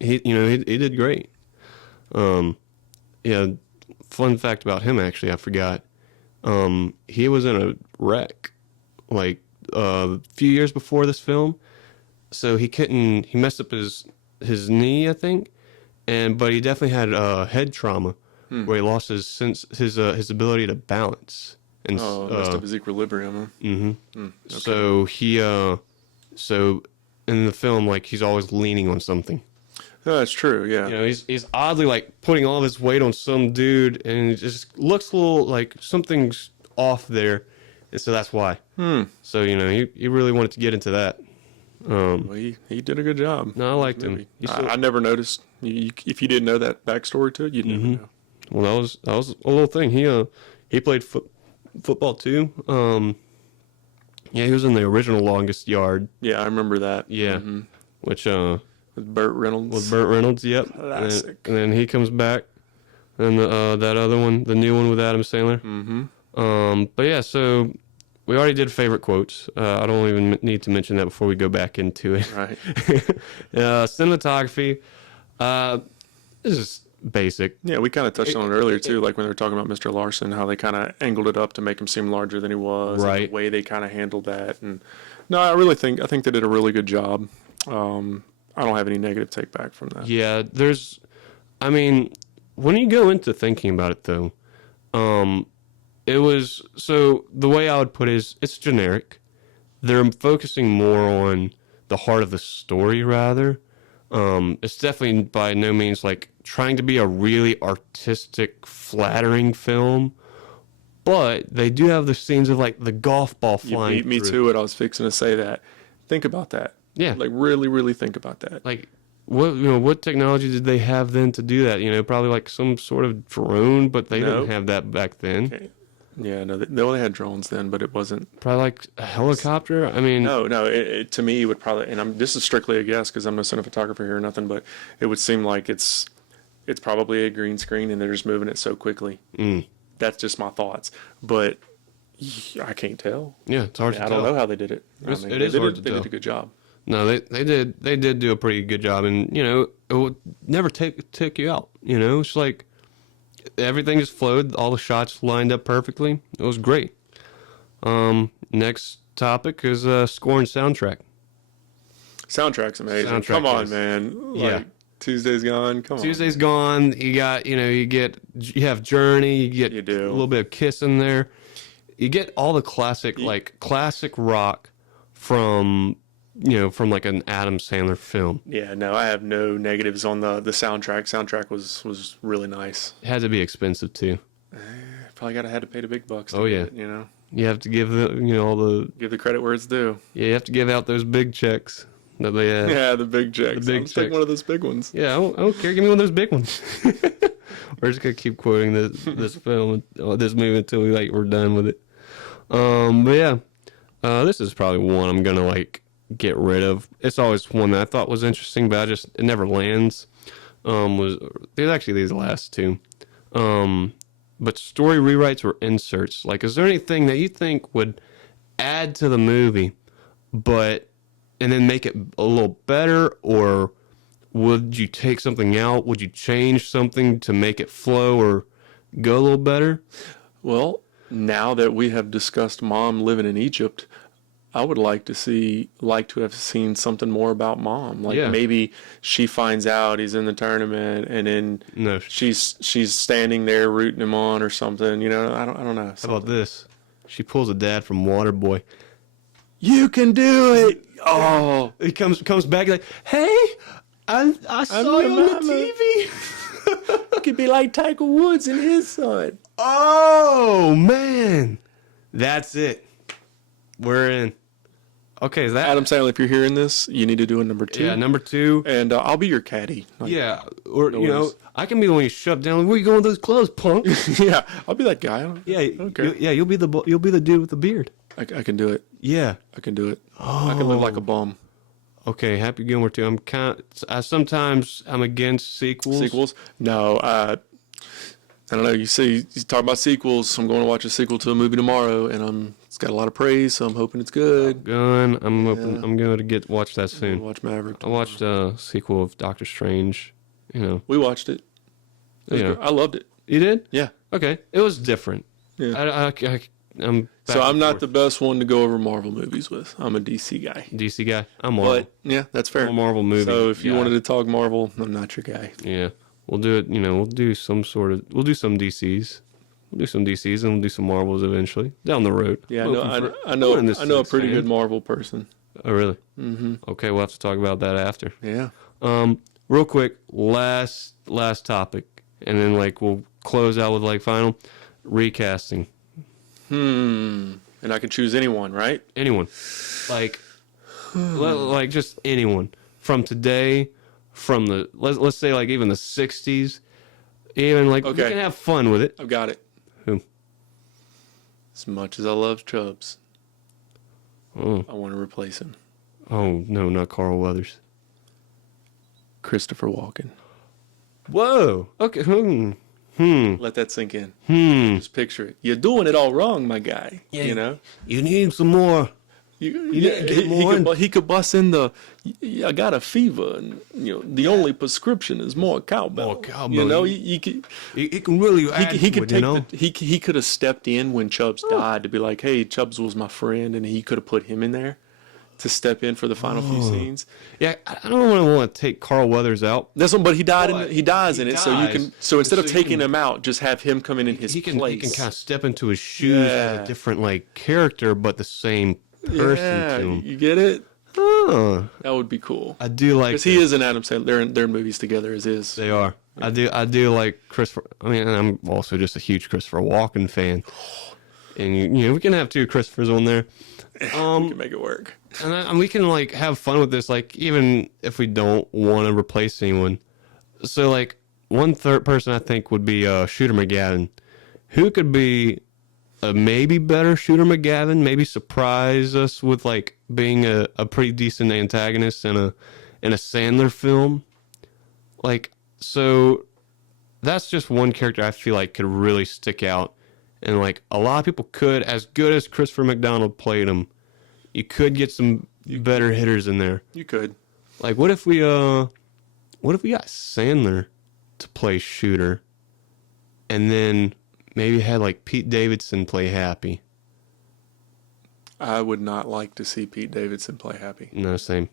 He did great. Yeah, fun fact about him, actually, I forgot. He was in a wreck, like, a few years before this film. So he messed up his knee, I think. But he definitely had head trauma. Where he lost his ability to balance. And messed up his equilibrium. Huh? Mm-hmm. Okay. So in the film, like, he's always leaning on something. No, that's true. Yeah. He's oddly like putting all of his weight on some dude, and it just looks a little like something's off there, and so that's why. So he really wanted to get into that. Well, he did a good job. No, I liked him. I never noticed. If you didn't know that backstory to it, you'd never know. Well, that was a little thing. He played football too. He was in the original Longest Yard. Yeah, I remember that. Yeah, which with Burt Reynolds. Yep. Classic. And then he comes back, and that other one, the new one with Adam Sandler. Mm-hmm. But yeah, so we already did favorite quotes. I don't even need to mention that before we go back into it. Right. Cinematography. This is basic. Yeah, we kind of touched on it earlier too, like when they were talking about Mr. Larson, how they kind of angled it up to make him seem larger than he was, right? And the way they kind of handled that, and no, I think they did a really good job. I don't have any negative take back from that. Yeah, when you go into thinking about it though, It was, so the way I would put it is it's generic. They're focusing more on the heart of the story rather. It's definitely by no means like trying to be a really artistic, flattering film, but they do have the scenes of like the golf ball You flying beat me through. to it. I was fixing to say that. Think about that. Yeah. Like really, really think about that. Like what technology did they have then to do that? Probably like some sort of drone, but they didn't Nope. have that back then. Okay. Yeah, no, they only had drones then, but it wasn't. Probably like a helicopter. I mean, No, to me, it would probably, and this is strictly a guess because I'm no cinematographer here or nothing, but it would seem like it's probably a green screen and they're just moving it so quickly. That's just my thoughts, but I can't tell. yeah, it's hard to I tell. don't know how they did it. It is hard to They tell. did a good job. No, they did do a pretty good job, and it would never take you out. It's like everything just flowed, all the shots lined up perfectly. It was great. Next topic is score and soundtrack. Soundtrack's amazing. Soundtrack Come on, is- man. yeah. Tuesday's gone. Come on. Tuesday's gone. You got you have Journey. You get You do. a little bit of Kiss in there. You get all the classic classic rock from from like an Adam Sandler film. Yeah, no, I have no negatives on the soundtrack. Soundtrack was really nice. It had to be expensive too. Probably had to pay the big bucks. To Oh, get yeah. it, You have to give all the give the credit where it's due. you have to give out those big checks that they have. Yeah, the big checks. big Let's take checks. one of those big ones. Yeah, I don't care. Give me one of those big ones. We're just gonna keep quoting this film, this movie until we're done with it. But yeah, this is probably one I'm gonna get rid of. It's always one that I thought was interesting, but it never lands. There's actually these last two. But story rewrites or inserts. Is there anything that you think would add to the movie, and then make it a little better, or would you take something out? Would you change something to make it flow or go a little better? Well, now that we have discussed Mom living in Egypt, I would like to have seen something more about Mom. Yeah. Maybe she finds out he's in the tournament, and then No. she's standing there rooting him on or something. I don't know. How about this? She pulls a dad from Waterboy. You can do it. Oh, He comes back like, hey, I saw your you on the mama." TV. it could be like Tiger Woods and his son. Oh man, that's it. We're in. Okay, is that Adam Sandler, if you're hearing this, you need to do a number 2. yeah number 2? And I'll be your caddy. Yeah, or No worries. I can be the one you shove down. Where you going with those clothes, punk? Yeah, I'll be that guy. Yeah, Okay. you'll be the dude with the beard. I can do it. Yeah. I can do it. I can live like a bum. Okay, Happy Gilmore 2. Sometimes I'm against sequels. Sequels? No. I don't know. You talk about sequels. I'm going to watch a sequel to a movie tomorrow, and it's got a lot of praise, so I'm hoping it's good. Gun. I'm going to watch that soon. Watch Maverick. I watched a sequel of Doctor Strange. We watched it. It was Yeah. good. I loved it. You did? Yeah. Okay, it was different. Yeah. I'm back So I'm and not forth. the best one to go over Marvel movies with. I'm a DC guy. DC guy. I'm Marvel. But yeah, that's fair. I'm a Marvel movie. So if you guy. wanted to talk Marvel, I'm not your guy. Yeah, we'll do it. We'll do some DCs. We'll do some DCs and we'll do some Marvels eventually down the road. Yeah, I'm no, hoping I I'm know in this I know a six, pretty man. good Marvel person. Oh really? Mm-hmm. Okay, we'll have to talk about that after. Yeah. Real quick, last topic, and then we'll close out with final recasting. And I can choose anyone, right? Anyone, just anyone from today, from the let's say even the '60s, even we Okay. can have fun with it. I've got it. Who? As much as I love Chubbs, Oh, I want to replace him. oh no, not Carl Weathers. Christopher Walken. Whoa. Okay. Let that sink in. Just picture it. You're doing it all wrong, my guy. You know? You need some more. Yeah, get more in. he could bust in I got a fever, and the only prescription is more cowbell. More cowbell. You know, he could He can really add he to could it, take he could have stepped in when Chubbs died to be like, hey, Chubbs was my friend, and he could have put him in there. to step in for the final few scenes. Yeah, I don't want to take Carl Weathers out. That's one, but he died. But He dies in it, so you can. So instead of so you taking can- him out, just have him come in his He can kind of step into his shoes as Yeah. a different like character, but the same person Yeah, to him. you get it. Oh, That would be cool. I do like Because he is an Adam Sandler. They're in movies together as is. They are. I do like Christopher. I mean, I'm also just a huge Christopher Walken fan, and you know we can have two Christophers on there. We can make it work. And we can like have fun with this, like even if we don't want to replace anyone. So like one third person I think would be Shooter McGavin, who could be a maybe better Shooter McGavin, maybe surprise us with like being a pretty decent antagonist in a Sandler film. Like so, that's just one character I feel like could really stick out, and like a lot of people could, as good as Christopher McDonald played him. You could get some better hitters in there. You could. Like, what if we got Sandler to play Shooter, and then maybe had like Pete Davidson play Happy? I would not like to see Pete Davidson play Happy. No, same.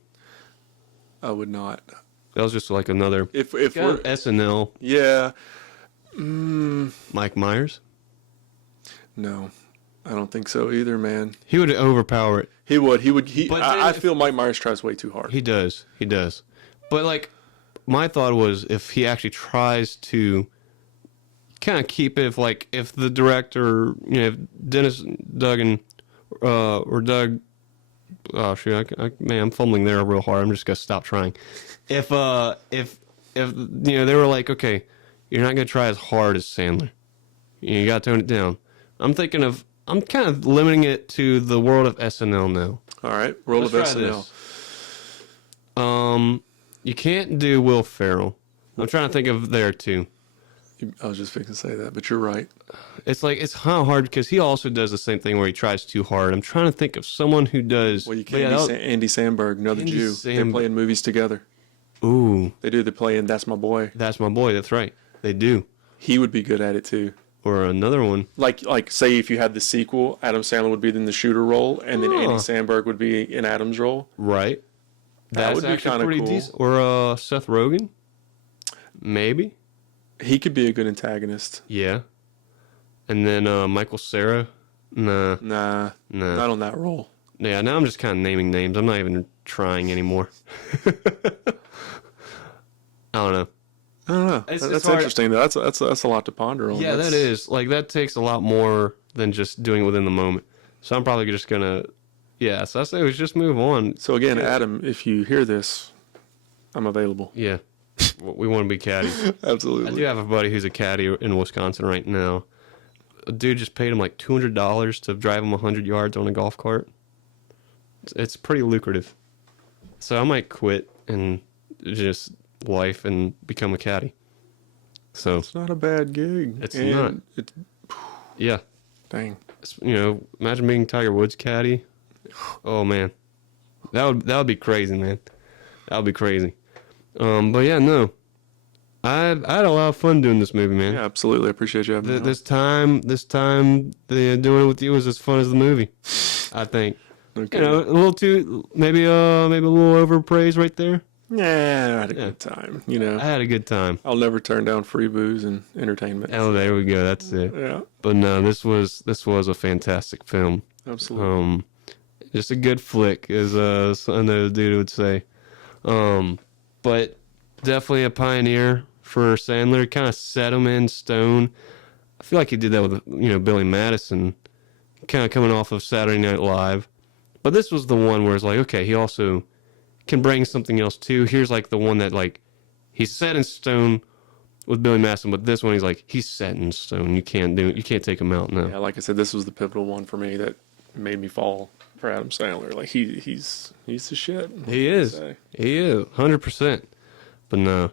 I would not. That was just like another If kind we're of SNL. yeah, Mike Myers. no, I don't think so either, man. He would overpower it. He would. But then I if- feel Mike Myers tries way too hard. He does. But like, my thought was if he actually tries to kind of keep it, if the director, you know, if Dennis Duggan or Doug, oh shoot, man, I'm fumbling there real hard. I'm just gonna stop trying. If you know they were like, okay, you're not gonna try as hard as Sandler. You gotta tone it down. I'm kind of limiting it to the world of SNL now. All right, roll of Let's try SNL. this. You can't do Will Ferrell. I'm trying to think of there too. I was just fixing to say that, but you're right. It's like it's kind of hard because he also does the same thing where he tries too hard. I'm trying to think of someone who does. Well, you but yeah, can't. Andy Samberg, another Andy Jew. They play in movies together. Ooh, They do. They play in That's My Boy. that's my boy. That's right. They do. He would be good at it too. Or another one. Like say if you had the sequel, Adam Sandler would be in the shooter role, and then Andy Oh. Samberg would be in Adam's role. Right. That That's would be actually kinda pretty cool. decent. Or Seth Rogen. Maybe. He could be a good antagonist. Yeah. And then Michael Cera. Nah. Nah, not on that role. Yeah, now I'm just kind of naming names. I'm not even trying anymore. I don't know. I don't know. It's That's hard. interesting. Though. That's a lot to ponder on. Yeah, That's- that is. Like, that takes a lot more than just doing it within the moment. So I'm probably just going to, yeah, so I say we just move on. So again, Adam, if you hear this, I'm available. Yeah. We want to be caddies. I do Absolutely. have a buddy who's a caddy in Wisconsin right now. A dude just paid him like $200 to drive him 100 yards on a golf cart. It's pretty lucrative. So I might quit and just life and become a caddy. So, It's not a bad gig. It's And not. It's, yeah. dang. You know, imagine being Tiger Woods caddy. Oh man, that would be crazy, man. That would be crazy. But yeah, no, I had a lot of fun doing this movie, man. Yeah, absolutely. I appreciate you having me on. This time, doing it with you was as fun as the movie. I think. Okay. You know, a little too, maybe a little overpraise right there. Yeah, I had a good time. You know, I had a good time. I'll never turn down free booze and entertainment. Oh, there we go. That's it. Yeah, But no, this was a fantastic film. absolutely. Just a good flick, as another dude would say. But definitely a pioneer for Sandler. Kind of set him in stone. I feel like he did that with Billy Madison, kind of coming off of Saturday Night Live. But this was the one where it's like, okay, he also can bring something else too. Here's like the one that like he's set in stone with Billy Madison, but this one he's set in stone. You can't take him out now. Yeah, like I said, this was the pivotal one for me that made me fall for Adam Sandler. Like he's the shit. He is. He is 100%. But no,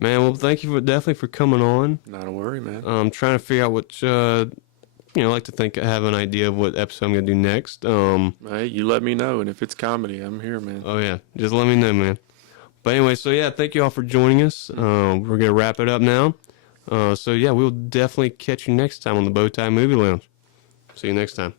man. Well, thank you definitely for coming on. Not a worry, man. I'm trying to figure out what I like to think I have an idea of what episode I'm gonna do next. Hey, you let me know, and if it's comedy, I'm here, man. Oh yeah, just let me know, man. But anyway, so yeah, thank you all for joining us. We're gonna wrap it up now. So yeah, we'll definitely catch you next time on the Bowtie Movie Lounge. See you next time.